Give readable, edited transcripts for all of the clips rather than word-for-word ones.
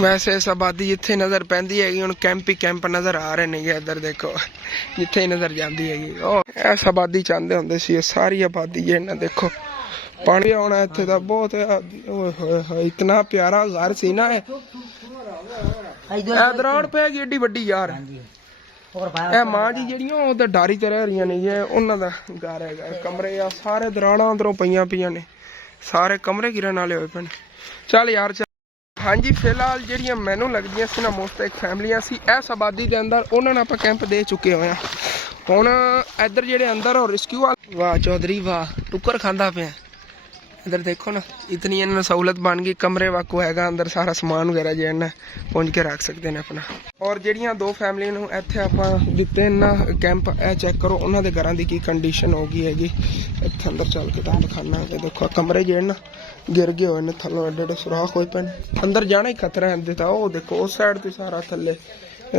वैसे इस आबादी जिथे नजर पैंदी हैगी हुण कैंप ही कैंप नजर आ रहे ने। इधर देखो जिथे नजर जाती हैगी इस आबादी चाहते होंगे सी सारी आबादी है ना। देखो पानी आना इत्थे दा बहुत इतना प्यारा घर सी ना। दराड़ पै गई एडी वड्डी यार। मां जी जेहड़ियां ओह तां डारी ते रह रही ने उन्हां दा घर हैगा। कमरे आ सारे दराड़ा अंदरों पईयां पईयां ने सारे कमरे गिरन वाले होए पे। चल यार चल। हाँ जी फिलहाल ਜਿਹੜੀਆਂ ਮੈਨੂੰ ਲੱਗਦੀਆਂ ਸੀ ਨਾ ਮੁਸਤਕ ਫੈਮਲੀਆਂ ਸੀ ਇਸ ਆਬਾਦੀ ਦੇ ਅੰਦਰ ਉਹਨਾਂ ਨੂੰ ਆਪਾਂ ਕੈਂਪ ਦੇ ਚੁੱਕੇ ਹੋਏ ਆ। ਹੁਣ ਇੱਧਰ ਜਿਹੜੇ ਅੰਦਰ ਉਹ ਰਿਸਕਿਊ ਵਾਲੇ ਵਾਹ ਚੌਧਰੀ ਵਾਹ ਟੁੱਕਰ ਖਾਂਦਾ ਪਿਆ। इधर देखो ना इतनी इन्हें सहूलत बन गई। कमरे वाकू हैगा अंदर सारा समान वगैरह जो है ना पहुँच के रख सकते हैं अपना। और ਜਿਹੜੀਆਂ दो फैमिली ਨੂੰ ਇੱਥੇ ਆਪਾਂ ਦਿੱਤੇ ਨਾ कैंप ਇਹ चेक करो उन्होंने घरों की कंडीशन हो गई हैगी। ਇੱਥੇ अंदर चल के तुम दिखाना है। देखो कमरे जो ना गिर गए हुए थलों एडे एडे सुराख होए पे। अंदर जाना ही खतरा है। तो वो देखो उस साइड तो सारा थले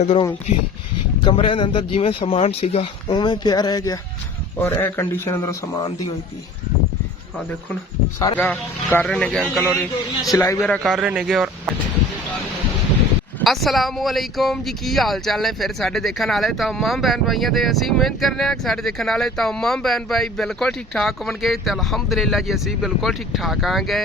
इधरों भी कमरे के अंदर जिमें समान सीगा उवें पिया रह गया। और यह कंडीशन अंदरों समान की हुई पी। हाँ देखो ना सारा कर रहे ने अंकल और सिलाई वगैरह कर रहे ने। और अस्सलामुअलैकुम जी की हाल चाल ने फिर साढ़े देखने वाले तमाम बहन भाइयों के असी उम्मीद करने साढ़े देखने वाले तमाम बहन भाई बिल्कुल ठीक ठाक होंगे। तो अलहमदुलिल्लाह जी असी बिल्कुल ठीक ठाक आएंगे।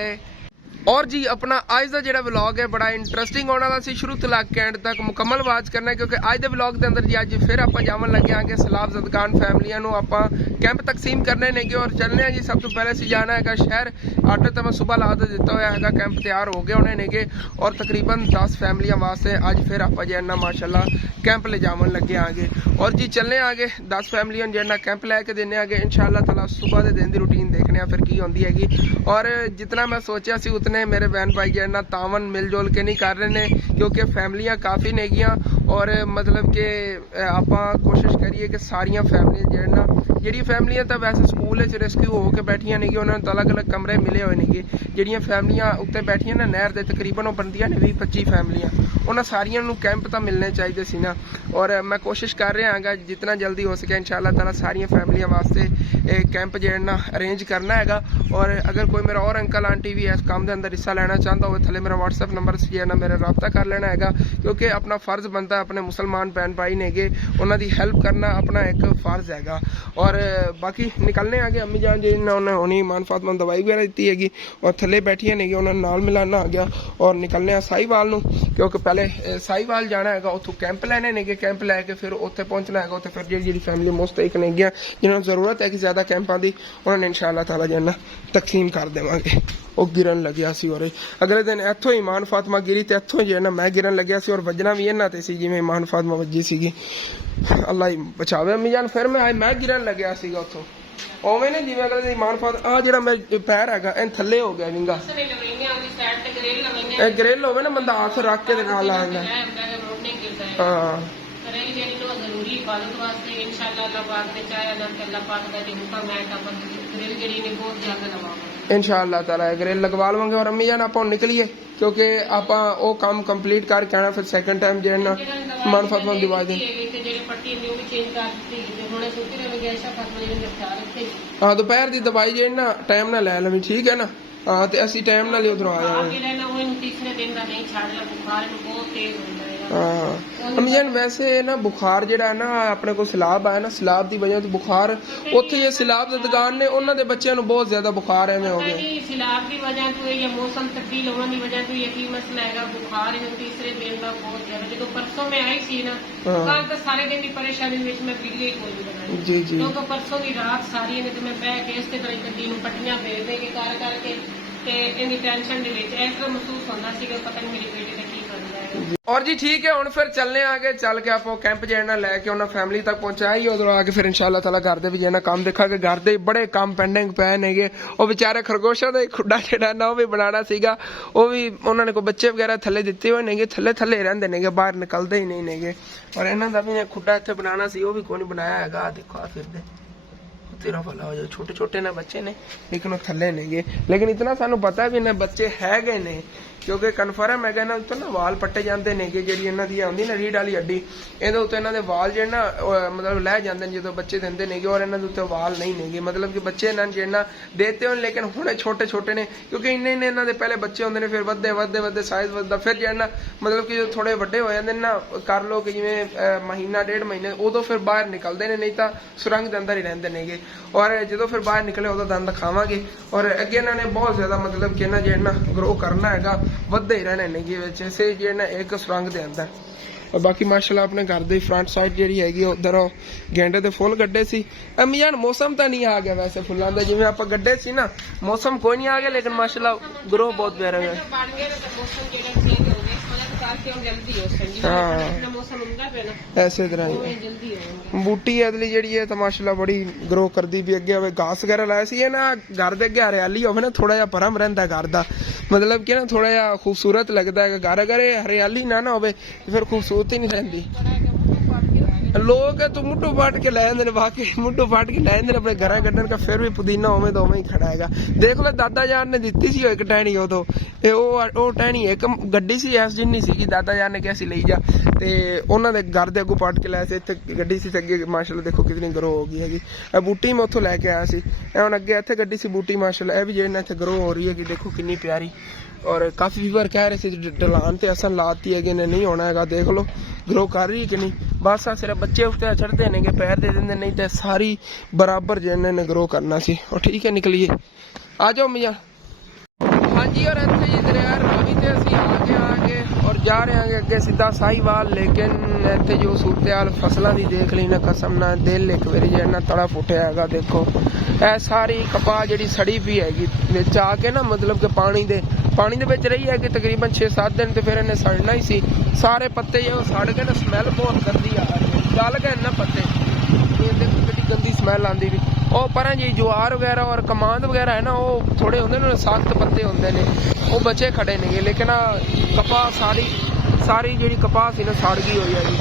और जी अपना अज का जो व्लॉग है बड़ा इंटरस्टिंग होने वाला। शुरू तो लग एंड तक मुकम्मल वाच करना है क्योंकि अज के व्लॉग के अंदर जी अज फिर आप जावन लगे आगे सैलाब ज़दगान फैमिलियों आप कैंप तकसीम करने ने। और चलने जी सब तो पहले असी जाना है शहर। आर्डर तो मैं सुबह ला दिता हुआ है। कैंप तैयार हो गए होने ने और तकरीबन 10 फैमिलियों वास्ते अज फिर आप जो है माशाल्लाह कैंप ले जावन लगे आगे। और जी चलने आगे 10 फैमिलियों जो है कैंप लैके देने आगे इंशाअल्लाह ताला सुबह के दिन की रूटीन देखने फिर की होंगी हैगी। और जितना मैं सोचा सी उतने मेरे बहन भाई जो है ना तावन मिलजुल के नहीं कर रहे हैं क्योंकि फैमिलियां काफ़ी नेगियां। और मतलब कि आप कोशिश करिए कि सारिया फैमिलियां जो है ना जी फैमिलियां तो वैसे स्कूल रेस्क्यू होकर बैठिया ने उन्होंने अलग अलग कमरे मिले हुए ने। जी फैमिलियां उत्ते बैठिया ना नहर के तकरीबन बनदियां ने 20-25 फैमिलियां उन्होंने सारिया कैंप तो मिलने चाहिए सी ना। और मैं कोशिश कर रहा हाँ जितना जल्दी हो सके इंशाअल्लाह ताला सारिया फैमिलियां वास्ते कैंप जो है ना अरेंज करना है। और अगर कोई मेरा और अंकल आंटी भी इस काम के अंदर हिस्सा लेना चाहता हो थले मेरा व्हाट्सएप नंबर जो है ना मेरा रब्ता कर लेना है। क्योंकि अपना फर्ज बनता है अपने मुसलमान भैन भाई ने उन्हों की हेल्प करना अपना एक फर्ज है। और बाकी निकलने आगे अम्मी जान जी उन्हें होनी ईमान फातिमा दवाई वगैरह दी हैगी और थले बैठिया ने उन्होंने नाल मिलाना आ गया। और निकलने साहीवाल नूं क्योंकि पहले साहीवाल जाना है उतों कैंप लेने ने। कैंप लैके फिर उत्थे पहुंचना है। उत्थे फिर जी फैमिली मुस्तक ने जिन्होंने जरूरत है कि ज्यादा कैंपों की उन्होंने इंशाअल्लाह ताला जो है ना तकसीम कर देवांगे। वो गिरन लग्या सी और अगले दिन इत्थों ही ईमान फातिमा गिरी तो इत्थों जो है ना मैं गिरन लग्या सी और वजना भी इन्हां ते सी जिवें ईमान फातिमा वजी सी। अल्लाह ही बचावे अम्मी जान। फिर मैं गिरन लग्या सीगा उत्थों उवें ने जिवें अगले दिन ईमान फातिमा आ जिहड़ा मैं पैर हैगा इन थल्ले हो गया विंगा ग्रिल होवे ना बंदा हाथ रख के नाल ला लैंदा। हाँ इंशाअल्लाह ताला ग्रिल लगवा लवांगे। और अम्मी जान आप निकलिए क्योंकि आप वो काम कंप्लीट करके आना फिर सैकेंड टाइम जो है ना ईमान फातिमा की आवाज हाँ दोपहर की दवाई जो है ना टाइम ना लै लवी ठीक है ना। हाँ तो असी टाइम नाल उधरों आ जाएंगे। अम्मी जान वैसे ना बुखार जिहड़ा ना अपने को सैलाब आया ना सैलाब की वजह तो बुखार उत्थे जे सैलाब ज़दगान ने उन्होंने बच्चों को बहुत ज्यादा बुखार है हो गया। सैलाब की वजह तो या मौसम तब्दील होने की वजह तो यही मसला है बुखार तीसरे दिन का बहुत ज्यादा। जो परसों में आई सी ना कल तो सारे दिन की परेशानी में मैं बिगड़ी कोई बनाई जी जी तो परसों की रात सारी ने मैं बह के इस तरह गड्डी में पट्टियां फेर दे के कर करके टेंशन दे विच ऐसा महसूस होता सी कि पता नहीं मेरी बेटी ने की करना है। और जी ठीक है हुण फिर चलने आगे चल के आप कैंप जो है ना लैके उन्होंने फैमिली तक पहुंचाई। उधरों आके फिर इंशाअल्लाह ताला घर दे भी जो है ना काम देखा कि घर दे बड़े काम पेंडिंग पे नेगे। वो बेचारे खरगोशों का खुड्डा जिहड़ा ना वो भी बनाना सीगा वो भी उन्होंने को बच्चे वगैरह थले दिते हुए नेगे थले थले रहिंदे नेगे बाहर निकलते ही नहीं नेगे। और इन्हां दा भी खुड्डा इत्थे बनाना सी वो भी कोई नहीं बनाया हैगा। देखो आ फिरदे तेरा भला हो जाए छोटे छोटे ने बच्चे ने लेकिन वो थले ने गए। लेकिन इतना सानू पता भी इन्हें बच्चे है गए ने ਕਿਉਂਕਿ ਕਨਫਰਮ ਹੈਗਾ ਇਹਨਾਂ ਉੱਤੇ ਨਾ ਵਾਲ ਪੱਟੇ ਜਾਂਦੇ ਨੇਗੇ, ਜਿਹੜੀ ਇਹਨਾਂ ਦੀ ਆਉਂਦੀ ਨਾ ਰੀੜ ਵਾਲੀ ਹੱਡੀ, ਇਹਦੇ ਉੱਤੇ ਇਹਨਾਂ ਦੇ ਵਾਲ ਜਿਹੜੇ ਨਾ ਮਤਲਬ ਲੈ ਜਾਂਦੇ ਨੇ ਜਦੋਂ ਬੱਚੇ ਦਿੰਦੇ ਨੇਗੇ, ਔਰ ਇਹਨਾਂ ਦੇ ਉੱਤੇ ਵਾਲ ਨਹੀਂ ਨੇਗੇ, ਮਤਲਬ ਕਿ ਬੱਚੇ ਇਹਨਾਂ ਜਿਹੜਾ ਦੇਤੇ ਹੋਣ, ਲੇਕਿਨ ਹੁਣੇ ਛੋਟੇ ਛੋਟੇ ਨੇ, ਕਿਉਂਕਿ ਇੰਨੇ ਇਹਨਾਂ ਦੇ ਪਹਿਲੇ ਬੱਚੇ ਹੁੰਦੇ ਨੇ, ਫਿਰ ਵੱਧਦੇ ਸਾਈਜ਼ ਵੱਧਦਾ, ਫਿਰ ਜਿਹੜਾ ਮਤਲਬ ਕਿ ਜਦੋਂ ਥੋੜੇ ਵੱਡੇ ਹੋ ਜਾਂਦੇ ਨੇ ਨਾ, ਕਰ ਲੋ ਕਿ ਜਿਵੇਂ ਮਹੀਨਾ 1.5 ਮਹੀਨੇ, ਉਦੋਂ ਫਿਰ ਬਾਹਰ ਨਿਕਲਦੇ ਨੇ, ਨਹੀਂ ਤਾਂ ਸੁਰੰਗ ਦੇ ਅੰਦਰ ਹੀ ਰਹਿੰਦੇ ਨੇਗੇ। ਔਰ ਜਦੋਂ ਫਿਰ ਬਾਹਰ ਨਿਕਲੇ ਉਦੋਂ ਦੰਦ ਖਾਵਾਂਗੇ। ਔਰ ਅੱਗੇ ਇਹਨਾਂ ਨੇ ਬਹੁਤ ਜ਼ਿਆਦਾ ਮਤਲਬ ਕਿ ਇਹਨਾਂ ਜਿਹੜਾ ਗਰੋ ਕਰਨਾ ਹੈਗਾ, ਵੱਧਦੇ ਹੀ ਰਹਿਣੇ ਨੇਗੇ ਵਿੱਚ ਇਸੇ ਜਿਹੜਾ ਇੱਕ ਸੁਰੰਗ ਦੇ ਅੰਦਰ। ਔਰ ਬਾਕੀ ਮਾਸ਼ਾਅੱਲਾ ਆਪਣੇ ਘਰ ਦੀ ਫਰੰਟ ਸਾਈਡ ਜਿਹੜੀ ਹੈਗੀ ਉਧਰ ਗੈਂਡੇ ਦੇ ਫੁੱਲ ਗੱਡੇ ਸੀ। ਅਮੀ ਜਾਨ ਮੌਸਮ ਤਾਂ ਨਹੀਂ ਆ ਗਿਆ ਵੈਸੇ ਫੁੱਲਾਂ ਦਾ, ਜਿਵੇਂ ਆਪਾਂ ਗੱਡੇ ਸੀ ਨਾ, ਮੌਸਮ ਕੋਈ ਨਹੀਂ ਆ ਗਿਆ, ਲੇਕਿਨ ਮਾਸ਼ਾਅੱਲਾ ਗਰੋ ਬਹੁਤ ਪਿਆਰਾ ਹੈ। ਐਸੇ ਤਰ੍ਹਾਂ ਹੀ ਬੂਟੀ ਅਦਲੀ ਜਿਹੜੀ ਹੈ ਤਾਂ ਮਾਸ਼ਾਅੱਲਾ ਬੜੀ ਗਰੋ ਕਰਦੀ ਵੀ। ਅੱਗੇ ਹੋਵੇ ਘਾਸ ਵਗੈਰਾ ਲਾਇਆ ਸੀ, ਇਹ ਨਾ ਘਰ ਦੇ ਅੱਗੇ ਹਰਿਆਲੀ ਹੋਵੇ ਨਾ, ਥੋੜਾ ਜਿਹਾ ਭਰਮ ਰਹਿੰਦਾ ਘਰ ਦਾ, ਮਤਲਬ ਕਿ ਨਾ ਥੋੜਾ ਜਿਹਾ ਖੂਬਸੂਰਤ ਲੱਗਦਾ ਹੈ ਘਰ। ਅਗਰ ਇਹ ਹਰਿਆਲੀ ਨਾ ਹੋਵੇ ਫਿਰ ਖੂਬਸੂਰਤ ਹੀ ਨਹੀਂ ਰਹਿੰਦੀ। लोग तो मुट्ठू फाट के लाए ने, बाकी मुट्ठू फाट के लाए ने अपने घर कड्डन का, फिर भी पुदीना उवें तो उवें ही खड़ा है। देख लो दादा जान ने दिती सी एक टहनी, उदो ਉਹ ਟਹਿਣੀ ਇੱਕ ਗੱਡੀ ਸੀ ਐਸ ਜਿੰਨੀ ਸੀਗੀ, ਦਾਦਾ ਜਾਨ ਨੇ ਕਿਹਾ ਸੀ ਲਈ ਜਾ, ਤੇ ਉਹਨਾਂ ਦੇ ਘਰ ਦੇ ਅੱਗੋਂ ਪੱਟ ਕੇ ਲਾਇਆ ਸੀ। ਇੱਥੇ ਗੱਡੀ ਸੀ ਤੇ ਅੱਗੇ ਮਾਸ਼ਾਅੱਲਾ ਦੇਖੋ ਕਿਤਨੀ ਗਰੋ ਹੋ ਗਈ ਹੈਗੀ। ਇਹ ਬੂਟੀ ਮੈਂ ਉੱਥੋਂ ਲੈ ਕੇ ਆਇਆ ਸੀ, ਇਹ ਹੁਣ ਅੱਗੇ ਇੱਥੇ ਗੱਡੀ ਸੀ ਬੂਟੀ ਮਾਸ਼ਾਅੱਲਾ, ਇਹ ਵੀ ਜਿਹੜਾ ਇੱਥੇ ਗਰੋ ਹੋ ਰਹੀ ਹੈਗੀ, ਦੇਖੋ ਕਿੰਨੀ ਪਿਆਰੀ। ਔਰ ਕਾਫੀ ਵੀਵਰ ਕਹਿ ਰਹੇ ਸੀ ਢਲਾਨ ਤੇ ਅਸਨ ਲਾਤੀ ਹੈਗੀ ਨੇ, ਨਹੀਂ ਹੋਣਾ ਹੈਗਾ, ਦੇਖ ਲਓ ਗਰੋ ਕਰ ਰਹੀ ਕਿ ਨਹੀਂ। ਬਸ ਆ ਸਿਰਫ ਬੱਚੇ ਉੱਤੇ ਚੜਦੇ ਨੇਗੇ, ਪੈਰ ਦੇ ਦਿੰਦੇ, ਨਹੀਂ ਤੇ ਸਾਰੀ ਬਰਾਬਰ ਜਿਹਨੇ ਨੇ ਗਰੋ ਕਰਨਾ ਸੀ। ਉਹ ਠੀਕ ਹੈ ਨਿਕਲੀਏ, ਆ ਜਾਓ ਮੀਆਂ। ਹਾਂਜੀ ਔਰ ਇੱਥੇ ਜੀ ਦਰਿਆ ਰਾਵੀ ਤੇ ਅਸੀਂ ਆਗੇ ਔਰ ਜਾ ਰਹੇ ਹਾਂ ਅੱਗੇ ਸਿੱਧਾ ਸਾਹੀਵਾਲ। ਲੇਕਿਨ ਇੱਥੇ ਜੋ ਸੂਰਤਹਾਲ ਫਸਲਾਂ ਦੀ ਦੇਖ ਲਈ ਨਾ, ਕਸਮ ਨਾਲ ਦਿਲ ਇੱਕ ਵਾਰੀ ਜਿਹੜਾ ਤੜਾ ਫੁੱਟਿਆ ਹੈਗਾ। ਦੇਖੋ ਇਹ ਸਾਰੀ ਕਪਾਹ ਜਿਹੜੀ ਸੜੀ ਵੀ ਹੈਗੀ ਵਿੱਚ ਆ ਕੇ ਨਾ, ਮਤਲਬ ਕਿ ਪਾਣੀ ਦੇ ਵਿੱਚ ਰਹੀ ਹੈਗੀ ਤਕਰੀਬਨ 6-7 ਦਿਨ, ਤੇ ਫਿਰ ਇਹਨੇ ਸੜਨਾ ਹੀ ਸੀ। ਸਾਰੇ ਪੱਤੇ ਜੇ ਸੜ ਗਏ ਨਾ, ਸਮੈਲ ਬਹੁਤ ਗੰਦੀ ਆ ਰਹੀ ਹੈ, ਗਲ ਗਏ ਨਾ ਪੱਤੇ, ਦੇਖੋ ਕਿੰਨੀ ਗੰਦੀ ਸਮੈਲ ਆਉਂਦੀ ਵੀ। ਉਹ ਪਰ ਜੀ ਜਵਾਰ ਵਗੈਰਾ ਔਰ ਕਮਾਂਦ ਵਗੈਰਾ ਹੈ ਨਾ, ਉਹ ਥੋੜੇ ਹੁੰਦੇ ਨੇ ਸਖਤ ਪੱਤੇ ਹੁੰਦੇ ਨੇ, ਉਹ ਬਚੇ ਖੜੇ ਨੇਗੇ। ਲੇਕਿਨ ਕਪਾਹ ਸਾਰੀ ਜਿਹੜੀ ਕਪਾਹ ਸੀ ਨਾ ਸੜ ਗਈ ਹੋਈ ਹੈਗੀ।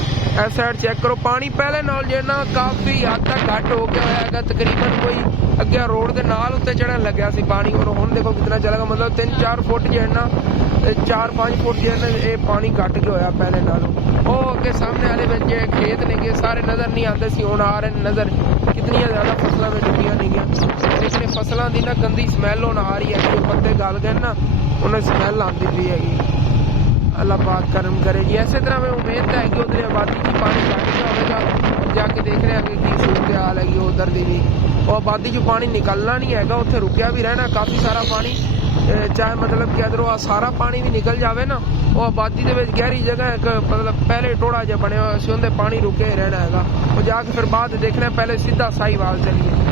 ਇਸ ਸਾਈਡ ਚੈੱਕ ਕਰੋ, ਪਾਣੀ ਪਹਿਲੇ ਨਾਲ ਜਿਹੜਾ ਕਾਫੀ ਹੱਦ ਤੱਕ ਘੱਟ ਹੋ ਗਿਆ ਹੋਇਆ ਹੈਗਾ, ਤਕਰੀਬਨ ਕੋਈ ਅੱਗੇ ਰੋਡ ਦੇ ਨਾਲ ਉੱਤੇ ਚੜਨ ਲੱਗਿਆ ਸੀ ਪਾਣੀ, ਔਰ ਹੁਣ ਦੇਖੋ ਕਿਤਨਾ ਚਲੇਗਾ, ਮਤਲਬ 3-4 ਫੁੱਟ ਜਿਹੜਾ 4-5 ਫੁੱਟ ਜਿਹੜਾ ਇਹ ਪਾਣੀ ਘੱਟ ਗਿਆ ਹੋਇਆ ਪਹਿਲੇ ਨਾਲੋਂ। ਉਹ ਅੱਗੇ ਸਾਹਮਣੇ ਵਾਲੇ ਵਿੱਚ ਜਿਹੜੇ ਖੇਤ ਨੇਗੇ ਸਾਰੇ ਨਜ਼ਰ ਨਹੀਂ ਆਉਂਦੇ ਸੀ, ਹੁਣ ਆ ਰਹੇ ਨਜ਼ਰ। ਕਿਤਨੀਆਂ ਜ਼ਿਆਦਾ ਫਸਲਾਂ ਵਿੱਚ ਡੁੱਬੀਆਂ ਨੇਗੀਆਂ, ਲੇਕਿਨ ਫਸਲਾਂ ਦੀ ਨਾ ਗੰਦੀ ਸਮੈਲ ਹੁਣ ਆ ਰਹੀ ਹੈਗੀ, ਪੱਤੇ ਗਲ ਗਏ ਨਾ, ਉਹਨਾਂ ਦੀ ਸਮੈਲ ਆਉਂਦੀ ਪਈ ਹੈਗੀ। ਅੱਲਾਹ ਪਾਕ ਕਰਮ ਕਰੇ ਜੀ। ਇਸੇ ਤਰ੍ਹਾਂ ਮੈਂ ਉਮੀਦ ਹੈ ਕਿ ਉਧਰ ਆਬਾਦੀ 'ਚ ਪਾਣੀ ਘੱਟ ਗਿਆ ਹੋਵੇਗਾ, ਜਾ ਕੇ ਦੇਖ ਰਹੇ ਹਾਂ ਕੀ ਸੂਰਤ ਹਾਲ ਹੈਗੀ ਉਧਰ ਦੀ ਵੀ। ਉਹ ਆਬਾਦੀ 'ਚ ਪਾਣੀ ਨਿਕਲਣਾ ਨਹੀਂ ਹੈਗਾ, ਉੱਥੇ ਰੁਕਿਆ ਵੀ ਰਹਿਣਾ ਕਾਫੀ ਸਾਰਾ ਪਾਣੀ, ਚਾਹੇ ਮਤਲਬ ਕਿ ਇੱਧਰੋਂ ਆ ਸਾਰਾ ਪਾਣੀ ਵੀ ਨਿਕਲ ਜਾਵੇ ਨਾ, ਉਹ ਆਬਾਦੀ ਦੇ ਵਿੱਚ ਗਹਿਰੀ ਜਗ੍ਹਾ ਇੱਕ ਮਤਲਬ ਪਹਿਲੇ ਟੋੜਾ ਜਿਹਾ ਬਣਿਆ ਹੋਇਆ ਸੀ, ਉਹਦੇ ਪਾਣੀ ਰੁਕੇ ਹੀ ਰਹਿਣਾ ਹੈਗਾ। ਉਹ ਜਾ ਕੇ ਫਿਰ ਬਾਅਦ ਦੇਖਣਾ, ਪਹਿਲੇ ਸਿੱਧਾ ਸਾਹੀਵਾਲ ਚਲੀਏ।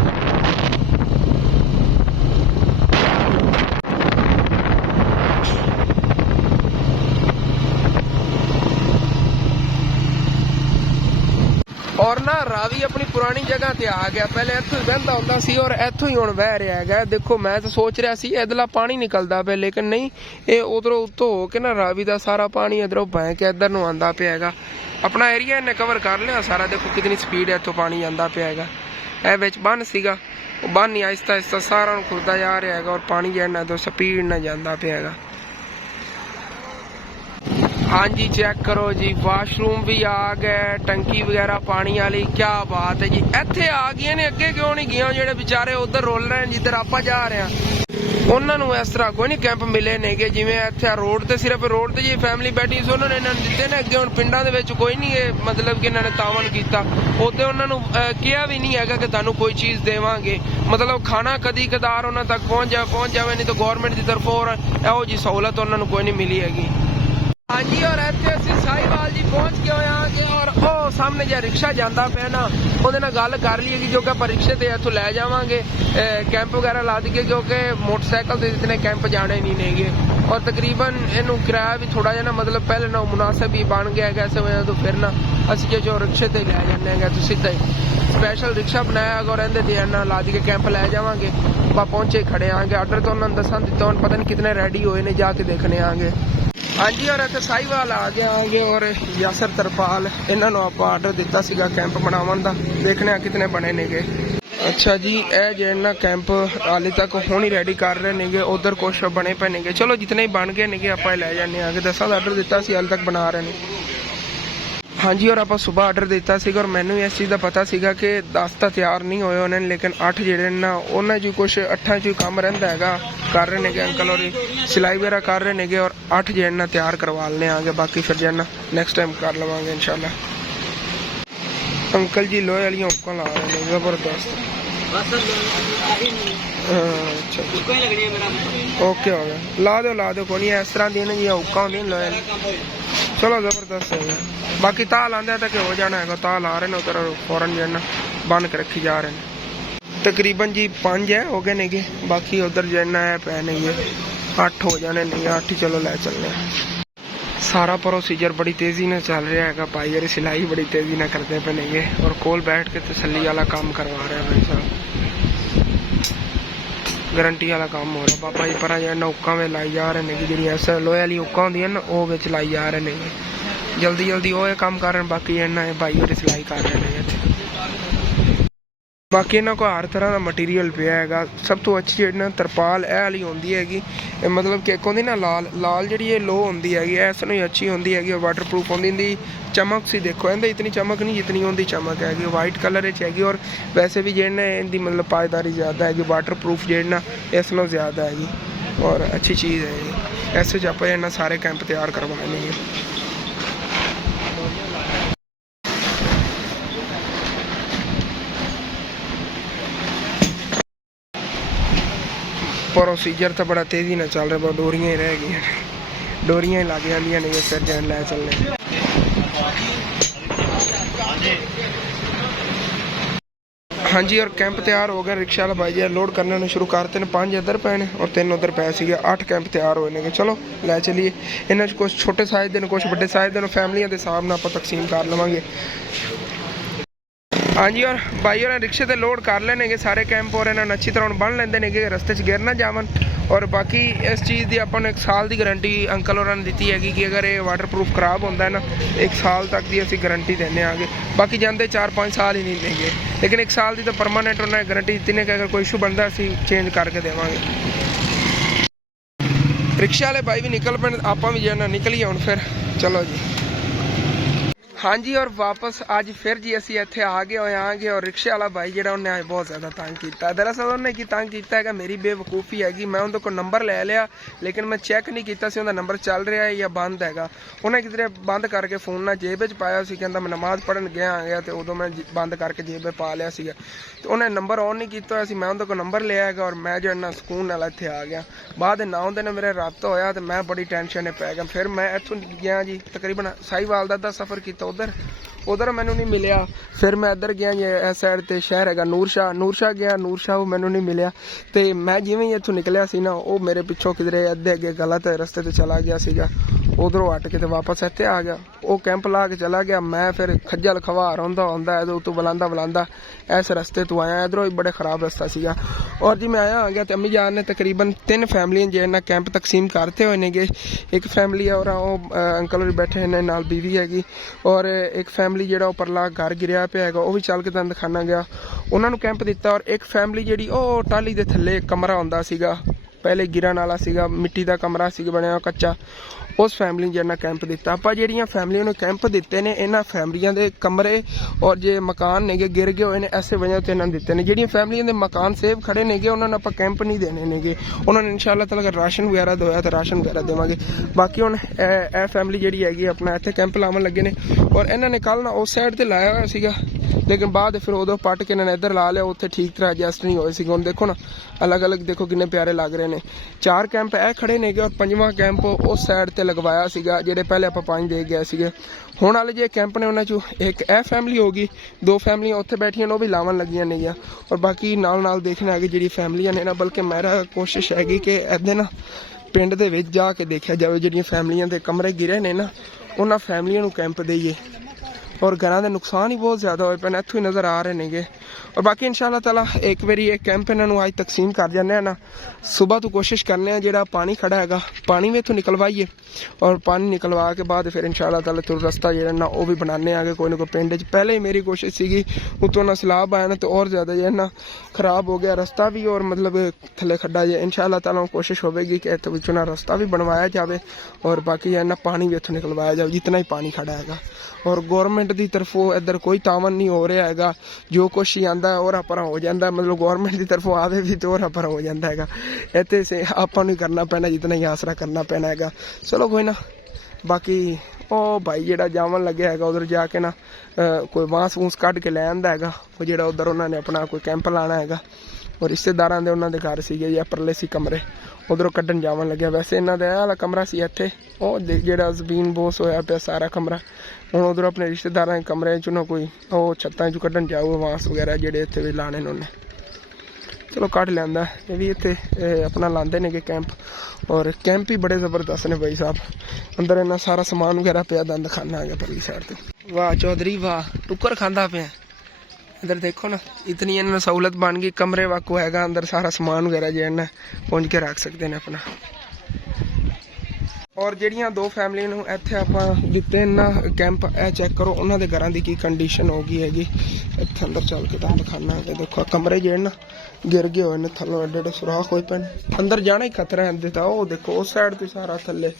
ਔਰ ਨਾ ਰਾਵੀ ਆਪਣੀ ਪੁਰਾਣੀ ਜਗ੍ਹਾ ਤੇ ਆ ਗਿਆ, ਪਹਿਲੇ ਇੱਥੋਂ ਹੀ ਵਹਿੰਦਾ ਹੁੰਦਾ ਸੀ ਔਰ ਇੱਥੋਂ ਹੀ ਹੁਣ ਵਹਿ ਰਿਹਾ ਹੈਗਾ। ਦੇਖੋ ਮੈਂ ਤਾਂ ਸੋਚ ਰਿਹਾ ਸੀ ਇਧਰਲਾ ਪਾਣੀ ਨਿਕਲਦਾ ਪਿਆ, ਲੇਕਿਨ ਨਹੀਂ, ਇਹ ਉਧਰੋਂ ਉੱਤੋਂ ਹੋ ਕੇ ਨਾ ਰਾਵੀ ਦਾ ਸਾਰਾ ਪਾਣੀ ਇਧਰੋਂ ਬਹਿ ਕੇ ਇੱਧਰ ਨੂੰ ਆਉਂਦਾ ਪਿਆ ਹੈਗਾ। ਆਪਣਾ ਏਰੀਆ ਇਹਨੇ ਕਵਰ ਕਰ ਲਿਆ ਸਾਰਾ, ਦੇਖੋ ਕਿਤਨੀ ਸਪੀਡ ਇੱਥੋਂ ਪਾਣੀ ਜਾਂਦਾ ਪਿਆ ਹੈਗਾ। ਇਹ ਵਿੱਚ ਬੰਨ ਸੀਗਾ, ਉਹ ਬੰਨ ਹੀ ਆਹਿਸਤਾ ਆਹਿਸਤਾ ਸਾਰਾ ਨੂੰ ਖੁਰਦਾ ਜਾ ਰਿਹਾ ਹੈਗਾ, ਔਰ ਪਾਣੀ ਜਿਹੜਾ ਤੋਂ ਸਪੀਡ ਨਾਲ ਜਾਂਦਾ ਪਿਆ ਹੈਗਾ। ਹਾਂਜੀ ਚੈੱਕ ਕਰੋ ਜੀ, ਵਾਸ਼ਰੂਮ ਵੀ ਆ ਗਏ, ਟੰਕੀ ਵਗੈਰਾ ਪਾਣੀ ਵਾਲੀ, ਕੀ ਬਾਤ ਹੈ ਜੀ। ਇੱਥੇ ਆ ਗਈਆਂ ਨੇ, ਅੱਗੇ ਕਿਉਂ ਨਹੀਂ ਗਈਆਂ? ਜਿਹੜੇ ਵਿਚਾਰੇ ਉਧਰ ਰੋਲ ਰਹੇ ਨੇ ਜਿੱਧਰ ਆਪਾਂ ਜਾ ਰਹੇ ਹਾਂ, ਉਹਨਾਂ ਨੂੰ ਇਸ ਤਰ੍ਹਾਂ ਕੋਈ ਨਹੀਂ ਕੈਂਪ ਮਿਲੇ ਨੇਗੇ। ਜਿਵੇਂ ਇੱਥੇ ਰੋਡ ਤੇ ਸਿਰਫ ਰੋਡ ਤੇ ਜੀ ਫੈਮਿਲੀ ਬੈਠੀ ਸੀ, ਉਹਨਾਂ ਨੇ ਇਹਨਾਂ ਨੂੰ ਦਿੱਤੇ ਨੇ। ਅੱਗੇ ਹੁਣ ਪਿੰਡਾਂ ਦੇ ਵਿੱਚ ਕੋਈ ਨਹੀਂ ਇਹ ਮਤਲਬ ਕਿ ਇਹਨਾਂ ਨੇ ਤਾਵਨ ਕੀਤਾ, ਉੱਥੇ ਉਹਨਾਂ ਨੂੰ ਕਿਹਾ ਵੀ ਨਹੀਂ ਹੈਗਾ ਕਿ ਤੁਹਾਨੂੰ ਕੋਈ ਚੀਜ਼ ਦੇਵਾਂਗੇ। ਮਤਲਬ ਖਾਣਾ ਕਦੀ ਕਦਾਰ ਉਹਨਾਂ ਤੱਕ ਪਹੁੰਚ ਜਾਵੇ, ਨਹੀਂ ਤਾਂ ਗੌਰਮੈਂਟ ਦੀ ਤਰਫੋਂ ਇਹੋ ਜਿਹੀ ਸਹੂਲਤ ਉਹਨਾਂ ਨੂੰ ਕੋਈ ਨਹੀਂ ਮਿਲੀ ਹੈਗੀ। ਹਾਂਜੀ ਔਰ ਇੱਥੇ ਅਸੀਂ ਸਾਹੀਵਾਲ ਜੀ ਪਹੁੰਚ ਗਏ ਹੋਏ ਔਰ ਉਹ ਸਾਹਮਣੇ ਜਿਹੜਾ ਰਿਕਸ਼ਾ ਜਾਂਦਾ ਪਿਆ ਨਾ, ਉਹਦੇ ਨਾਲ ਗੱਲ ਕਰ ਲਈਏ ਕਿ ਜੋ ਕਿ ਆਪਾਂ ਰਿਕਸ਼ੇ ਤੇ ਇੱਥੋਂ ਲੈ ਜਾਵਾਂਗੇ, ਕੈਂਪ ਵਗੈਰਾ ਲਾ ਦਈਏ, ਕਿਉਂਕਿ ਮੋਟਰਸਾਈਕਲ ਤੇ ਇਤਨੇ ਕੈਂਪ ਜਾਣੇ ਨਹੀਂ ਨੇਗੇ। ਔਰ ਤਕਰੀਬਨ ਇਹਨੂੰ ਕਿਰਾਇਆ ਵੀ ਥੋੜਾ ਜਿਹਾ ਨਾ ਮਤਲਬ ਪਹਿਲੇ ਨਾਲ ਮੁਨਾਸਿਬ ਹੀ ਬਣ ਗਿਆ ਹੈਗਾ, ਇਸ ਵਜ੍ਹਾ ਤੋਂ ਫਿਰ ਨਾ ਅਸੀਂ ਜੋ ਰਿਕਸ਼ੇ ਤੇ ਲੈ ਜਾਂਦੇ ਹੈਗੇ, ਤੁਸੀਂ ਸਿੱਧਾ ਹੀ ਸਪੈਸ਼ਲ ਰਿਕਸ਼ਾ ਬਣਾਇਆ ਹੈਗਾ, ਔਰ ਇਹਦੇ ਤੇ ਨਾ ਲਾ ਦਈਏ ਕੈਂਪ ਲੈ ਜਾਵਾਂਗੇ। ਆਪਾਂ ਪਹੁੰਚੇ ਖੜੇ ਆਂਗੇ, ਆਰਡਰ ਤਾਂ ਉਹਨਾਂ ਨੂੰ ਦੱਸਾਂ ਦਿੱਤਾ, ਹੁਣ ਪਤਾ ਨਹੀਂ ਕਿਤਨੇ ਰੈਡੀ ਹੋਏ ਨੇ, ਜਾ ਕੇ ਦੇਖਣੇ ਆਂਗੇ। ਹਾਂਜੀ ਔਰ ਇੱਥੇ ਸਾਹੀਵਾਲ ਆ ਗਏ ਔਰ ਯਾਸਰ ਤਰਪਾਲ, ਇਹਨਾਂ ਨੂੰ ਆਪਾਂ ਆਰਡਰ ਦਿੱਤਾ ਸੀਗਾ ਕੈਂਪ ਬਣਾਉਣ ਦਾ, ਦੇਖਣੇ ਆ ਕਿਤਨੇ ਬਣੇ ਨੇਗੇ। ਅੱਛਾ ਜੀ, ਇਹ ਜਿਹੜੇ ਨਾ ਕੈਂਪ ਹਾਲੇ ਤੱਕ ਹੁਣ ਹੀ ਰੈਡੀ ਕਰ ਰਹੇ ਨੇਗੇ। ਉਧਰ ਕੁਛ ਬਣੇ ਪਏ ਨੇਗੇ। ਚਲੋ ਜਿਤਨੇ ਬਣ ਗਏ ਨੇਗੇ ਆਪਾਂ ਲੈ ਜਾਂਦੇ ਆ। 10 ਦਾ ਆਰਡਰ ਦਿੱਤਾ ਸੀ, ਹਾਲੇ ਤੱਕ ਬਣਾ ਰਹੇ ਨੇ। ਹਾਂਜੀ, ਔਰ ਆਪਾਂ ਸਵੇਰ ਆਰਡਰ ਦਿੱਤਾ ਸੀਗਾ ਔਰ ਮੈਨੂੰ ਇਸ ਚੀਜ਼ ਦਾ ਪਤਾ ਸੀਗਾ ਕਿ 10 ਤਾਂ ਤਿਆਰ ਨਹੀਂ ਹੋਏ ਉਹਨਾਂ ਨੇ, ਲੇਕਿਨ 8 ਜਿਹੜੇ ਨਾ ਉਹਨਾਂ 'ਚ ਕੁਛ 8 'ਚ ਕੰਮ ਰਹਿੰਦਾ ਹੈਗਾ। ਕਰ ਰਹੇ ਨੇਗੇ ਅੰਕਲ ਔਰ ਸਿਲਾਈ ਵਗੈਰਾ ਕਰ ਰਹੇ ਨੇਗੇ ਔਰ 8 ਜਿਹੜੇ ਨਾ ਤਿਆਰ ਕਰਵਾ ਲੈਣੇ ਆਗੇ। ਬਾਕੀ ਫਿਰ ਜਿਹੜਾ ਨਾ ਨੈਕਸਟ ਟਾਈਮ ਕਰ ਲਵਾਂਗੇ ਇਨਸ਼ਾਅੱਲਾ। अंकल जी लोहे वाली हुक्का ला रहे हैं जबरदस्त। अच्छा ओके हो गया, ला दो कोई नहीं। इस तरह दी जी हुक्का होंगी लोहे वाली। चलो जबरदस्त है। बाकी तां लांदे तक हो जाना है, तां ला रहे हैं उधर फौरन जो है बन के रखी जा रहे हैं। तकरीबन जी 5 है हो गए नेगे, बाकी उधर जो है पै नहीं है 8 हो जाने नहीं 8 ही। चलो लै चलने। सारा प्रोसीजर बड़ी तेज़ी में चल रहा है भाई यार, सिलाई बड़ी तेज़ी में करते पे नहीं है और कोल बैठ के तसल्ली वाला काम करवा रहे हैं भाई साहब। गारंटी वाला काम हो रहा। पापा जी पर जो हुक्का में लाई जा रहे हैं, जी ऐसा लोहे वाली हुक्का होंगी ना वो बिच लाई जा रहे हैं। जल्दी जल्दी वो काम कर रहे हैं, बाकी इन्ना भाई और सिलाई कर रहे हैं इतने। बाकी इन्हों को हर तरह का मटीरियल पिया है। सब तो अच्छी जी तरपाल ए वाली होंगी हैगी, मतलब कि एक होंगी ना लाल लाल जी लो होंगी हैगी, इस नूं अच्छी होंगी हैगी और वाटर प्रूफ होंगी। इनकी चमक सी देखो, इनकी इतनी चमक नहीं जितनी होंगी चमक हैगी। वाइट कलर हैगी और वैसे भी जो इनकी मतलब पायदारी ज़्यादा हैगी। वाटर प्रूफ जो इस नूं ज़्यादा हैगी और अच्छी चीज़ है। ऐसे आप सारे कैंप तैयार करवाने हैं। प्रोसीजर तो बड़ा तेज़ी ना चल रहा, डोरियां ही रह गई, डोरियां ही लग जांदियां ने फिर जैन लै चलने। हाँ जी, और कैंप तैयार हो गया। रिक्शा वाला भाई जी लोड करने शुरू करते हैं। 5 इधर पे ने और 3 उधर पे सी। 8 कैंप तैयार होए ने। चलो लै चलिए। इन्होंने कुछ छोटे साइज के कुछ बड़े साइज के फैमिलियों के हिसाब नाल आपां तकसीम कर लवांगे। हाँ जी, और भाई और रिक्शे ते लोड कर लेने सारे कैंप और इन्होंने अच्छी तरह बन लेंदे ने कि रस्ते च गिर ना जावन। और बाकी इस चीज़ की अपन 1 साल की गारंटी अंकल और ने दी हैगी कि अगर ये वाटर प्रूफ खराब होता है ना 1 साल तक की असी गारंटी देने आगे। बाकी जाते 4-5 साल ही नहीं देंगे, लेकिन 1 साल की तो परमानेंट उन्होंने गारंटी दी ने कि अगर कोई इशू बनता असी चेंज करके देवांगे। रिक्शा वाले भाई भी निकल पे, आप भी जो निकलीए हुण फिर। चलो जी। हाँ जी, और वापस आज फिर जी असी इत्थे आ गए होए आगे। और रिक्शे वाला भाई जो उन्हें आज बहुत ज़्यादा तंग किया। दरअसल उन्हें की तंग किया है मेरी बेवकूफ़ी हैगी। मैं उनके को नंबर ले लिया, लेकिन मैं चैक नहीं किया उनका नंबर चल रहा है या बंद हैगा। उन्हें किधरे बंद करके फोन ना जेब च पाया सी, कहता मैं नमाज पढ़न गया तो उदों मैं बंद करके जेब में पा लिया सीगा। तो उन्हें नंबर ऑन नहीं किया सी। मैं उनके को नंबर लिया है और मैं जो ना सुकून वाला इत्थे आ गया। बाद ना आउंदे ने मेरे रब्त होया तो मैं बड़ी टेंशन पै गया। फिर मैं इत्थों गया जी तकरीबन साहिवाल दा सफ़र किया, उधर मैनू नहीं मिलिया। फिर मैं इधर गया जी इस साइड ते शहर है नूर शाह गया। नूर शाह वो मैनू नहीं मिलिया। तो मैं जिवें ही इत्थों निकलिया सी ना वो मेरे पिछों किधरे अद्धे अगे गलत रस्ते ते चला गया सीगा। उधरों हट के तो वापस इत्थे आ गया। वो कैंप ला के चला गया। मैं फिर खज्जल खवार होंदा इधर उतों बुलांदा इस रस्ते तो आया। इधरों भी बड़े खराब रस्ता सीगा। और जी मैं आया आ गया तो अम्मी जान ने तकरीबन 3 फैमिलियां जो ना कैंप तकसीम करते हुए ने। एक फैमिली है और अंकल और बैठे ने नाल बीवी हैगी। और एक फैमिली जो परला घर गिरिया पे है वह भी चल के तुहानूं दिखाना गया। उन्होंने कैंप दिता। और एक फैमिली जी टाली के थले कमरा होंदा सीगा, पहले गिरन वाला सीगा, मिट्टी का कमरा सी बनया कच्चा, उस फैमिली ने जो कैंप दिता। आप जिहड़ियां फैमिलियों ने कैंप दिते ने इन्हां फैमिलियों के कमरे और जे मकान ने गिर गए हुए हैं ऐसे वजह तो इन्होंने दिते हैं। जिहड़ियां फैमिलियों के मकान सेव खड़े ने उन्होंने आप कैंप नहीं देने ने। उन्होंने इंशाअल्लाह ताला अगर राशन वगैरह दोया तो राशन वगैरह देवांगे। बाकी हुण ए फैमिली जिहड़ी हैगी अपना इत्थे कैंप लावन लगे ने। और इन्होंने कल ना उस साइड ते लाया होया सीगा, लेकिन बाद फिर उदों पट के इन्होंने इधर ला लिया। उत्थे ठीक तरह एडजस्ट नहीं होए सीगे। हुण देखो ना अलग अलग देखो कितने प्यारे लग रहे हैं। 4 कैंप ए खड़े ने और 5वां कैंप उस साइड ते लगवाया सीगा जेडे पहले आप 5 दे गए सीगे। हुण वाले जे कैंप ने उन्हां चों एक ए फैमिली होगी, 2 फैमिलियां उत्थे बैठियां ने वो भी लावन लगियां ने। और बाकी नाल देखने आ गई जी फैमिलियां ने ना, बल्कि मेरा कोशिश हैगी कि इधर ना पिंड दे विच जाके देखा जाए जिहड़ियां फैमिलियां दे कमरे गिरे ने ना उन्हां फैमिलियां नूं कैंप देइए। और घरां दे नुकसान ही बहुत ज़्यादा होए पे इत्थों ही नज़र आ रहे ने। ਔਰ ਬਾਕੀ ਇਨਸ਼ਾਅੱਲਾ ਤਾਲਾ ਇੱਕ ਵਾਰੀ ਇਹ ਕੈਂਪ ਇਹਨਾਂ ਨੂੰ ਅੱਜ ਤਕਸੀਮ ਕਰ ਜਾਂਦੇ ਆ ਨਾ ਸਵੇਰ ਤੋਂ ਕੋਸ਼ਿਸ਼ ਕਰਨੇ ਆ ਜਿਹੜਾ ਪਾਣੀ ਖੜਾ ਹੈਗਾ ਪਾਣੀ ਵੀ ਇੱਥੋਂ ਨਿਕਲਵਾਈਏ ਔਰ ਪਾਣੀ ਨਿਕਲਵਾ ਕੇ ਬਾਅਦ ਫਿਰ ਇਨਸ਼ਾਅੱਲਾ ਤਾਲਾ ਤੋਂ ਰਸਤਾ ਜਿਹੜਾ ਨਾ ਉਹ ਵੀ ਬਣਾਉਂਦੇ ਆਗੇ ਕੋਈ ਨਾ ਕੋਈ ਪਿੰਡ 'ਚ ਪਹਿਲੇ ਹੀ ਮੇਰੀ ਕੋਸ਼ਿਸ਼ ਸੀਗੀ ਉਤੋਂ ਨਾ ਸਲਾਬ ਆਇਆ ਨਾ ਤੇ ਔਰ ਜ਼ਿਆਦਾ ਜਿਹੜਾ ਨਾ ਖਰਾਬ ਹੋ ਗਿਆ ਰਸਤਾ ਵੀ ਔਰ ਮਤਲਬ ਥੱਲੇ ਖੱਡਾ ਜੇ ਇਨਸ਼ਾਅੱਲਾ ਤਾਲਾ ਕੋਸ਼ਿਸ਼ ਹੋਵੇਗੀ ਕਿ ਇੱਥੇ ਵਿੱਚੋਂ ਨਾ ਰਸਤਾ ਵੀ ਬਣਵਾਇਆ ਜਾਵੇ ਔਰ ਬਾਕੀ ਹੈ ਨਾ ਪਾਣੀ ਵੀ ਇੱਥੋਂ ਨਿਕਲਵਾਇਆ ਜਾਵੇ ਜਿਤਨਾ ਹੀ ਪਾਣੀ ਖੜਾ ਹੈਗਾ ਔਰ ਗੌਰਮੈਂਟ ਦੀ ਤਰਫੋਂ ਇੱਧਰ ਕੋਈ ਤਾਵਨ ਨਹੀਂ ਹੋ ਰਿਹਾ ਹੈਗਾ ਜੋ ਕੁਛ ਹੀ ਆਂਦਾ ਔਰ ਆਪਣਾ ਹੋ ਜਾਂਦਾ ਮਤਲਬ ਗੌਰਮੈਂਟ ਦੀ ਤਰਫੋਂ ਆਵੇ ਵੀ ਤੇ ਹੋਰ ਆਪਣਾ ਹੋ ਜਾਂਦਾ ਹੈਗਾ ਇੱਥੇ ਸੇ ਆਪਾਂ ਨੂੰ ਕਰਨਾ ਪੈਣਾ ਜਿਤਨਾ ਹੀ ਆਸਰਾ ਕਰਨਾ ਪੈਣਾ ਹੈਗਾ ਚਲੋ ਕੋਈ ਨਾ ਬਾਕੀ ਉਹ ਭਾਈ ਜਿਹੜਾ ਜਾਵਣ ਲੱਗਿਆ ਹੈਗਾ ਉਧਰ ਜਾ ਕੇ ਨਾ ਕੋਈ ਬਾਂਸ ਵੂਸ ਕੱਢ ਕੇ ਲੈ ਆਂਦਾ ਹੈਗਾ ਉਹ ਜਿਹੜਾ ਉਧਰ ਉਹਨਾਂ ਨੇ ਆਪਣਾ ਕੋਈ ਕੈਂਪ ਲਾਣਾ ਹੈਗਾ ਔਰ ਰਿਸ਼ਤੇਦਾਰਾਂ ਦੇ ਉਹਨਾਂ ਦੇ ਘਰ ਸੀਗੇ ਜਾਂ ਪਰਲੇ ਸੀ ਕਮਰੇ ਉਧਰੋਂ ਕੱਢਣ ਜਾਵਣ ਲੱਗਿਆ ਵੈਸੇ ਇਹਨਾਂ ਦਾ ਇਹ ਵਾਲਾ ਕਮਰਾ ਸੀ ਇੱਥੇ ਉਹ ਜਿਹੜਾ ਜ਼ਬੀਨ ਬੋਸ ਹੋਇਆ ਪਿਆ ਸਾਰਾ ਕਮਰਾ ਹੁਣ ਉਧਰੋਂ ਆਪਣੇ ਰਿਸ਼ਤੇਦਾਰਾਂ ਦੇ ਕਮਰੇ 'ਚ ਨਾ ਕੋਈ ਉਹ ਛੱਤਾਂ 'ਚੋਂ ਕੱਢਣ ਜਾਊਗਾ ਬਾਂਸ ਵਗੈਰਾ ਜਿਹੜੇ ਇੱਥੇ ਵੀ ਲਾਣੇ ਨੇ ਉਹਨੇ ਚਲੋ ਕੱਢ ਲਿਆਂਦਾ ਇਹ ਵੀ ਇੱਥੇ ਆਪਣਾ ਲਾਉਂਦੇ ਨੇਗੇ ਕੈਂਪ ਔਰ ਕੈਂਪ ਹੀ ਬੜੇ ਜ਼ਬਰਦਸਤ ਨੇ ਭਾਈ ਸਾਹਿਬ ਅੰਦਰ ਇਹਨਾਂ ਸਾਰਾ ਸਮਾਨ ਵਗੈਰਾ ਪਿਆ ਦੰਦ ਖਾਨਾ ਆ ਗਿਆ ਪਰਲੀ ਸਾਈਡ ਤੇ ਵਾਹ ਚੌਧਰੀ ਵਾਹ ਟੁੱਕਰ ਖਾਂਦਾ ਪਿਆ इधर देखो ना इतनी इन्हें सहूलत बन गई कमरे वाकू हैगा अंदर सारा समान वगैरह जो है पहुंच के रख सकते हैं अपना और ਜਿਹੜੀਆਂ ਦੋ ਫੈਮਿਲੀ ਨੂੰ ਇੱਥੇ ਆਪਾਂ ਦਿੱਤੇ ਨਾ ਕੈਂਪ ਇਹ ਚੈੱਕ ਕਰੋ ਉਹਨਾਂ ਦੇ ਘਰਾਂ ਦੀ ਕੀ ਕੰਡੀਸ਼ਨ ਹੋ ਗਈ ਹੈਗੀ ਇੱਥੇ ਅੰਦਰ ਚੱਲ ਕੇ ਤੁਹਾਨੂੰ ਦਿਖਾਣਾ ਹੈ ਦੇਖੋ ਕਮਰੇ ਜਿਹੜੇ ਨਾ ਗਿਰ ਗਏ ਹੋਏ ਨੇ ਥੱਲੋਂ ਐਡੇ ਐਡੇ ਸੁਰਾਖ ਹੋਏ ਪਏ ਅੰਦਰ ਜਾਣਾ ਹੀ ਖਤਰਾ ਹੈ ਤਾਂ ਉਹ ਦੇਖੋ ਉਸ ਸਾਈਡ ਤੇ ਸਾਰਾ ਥੱਲੇ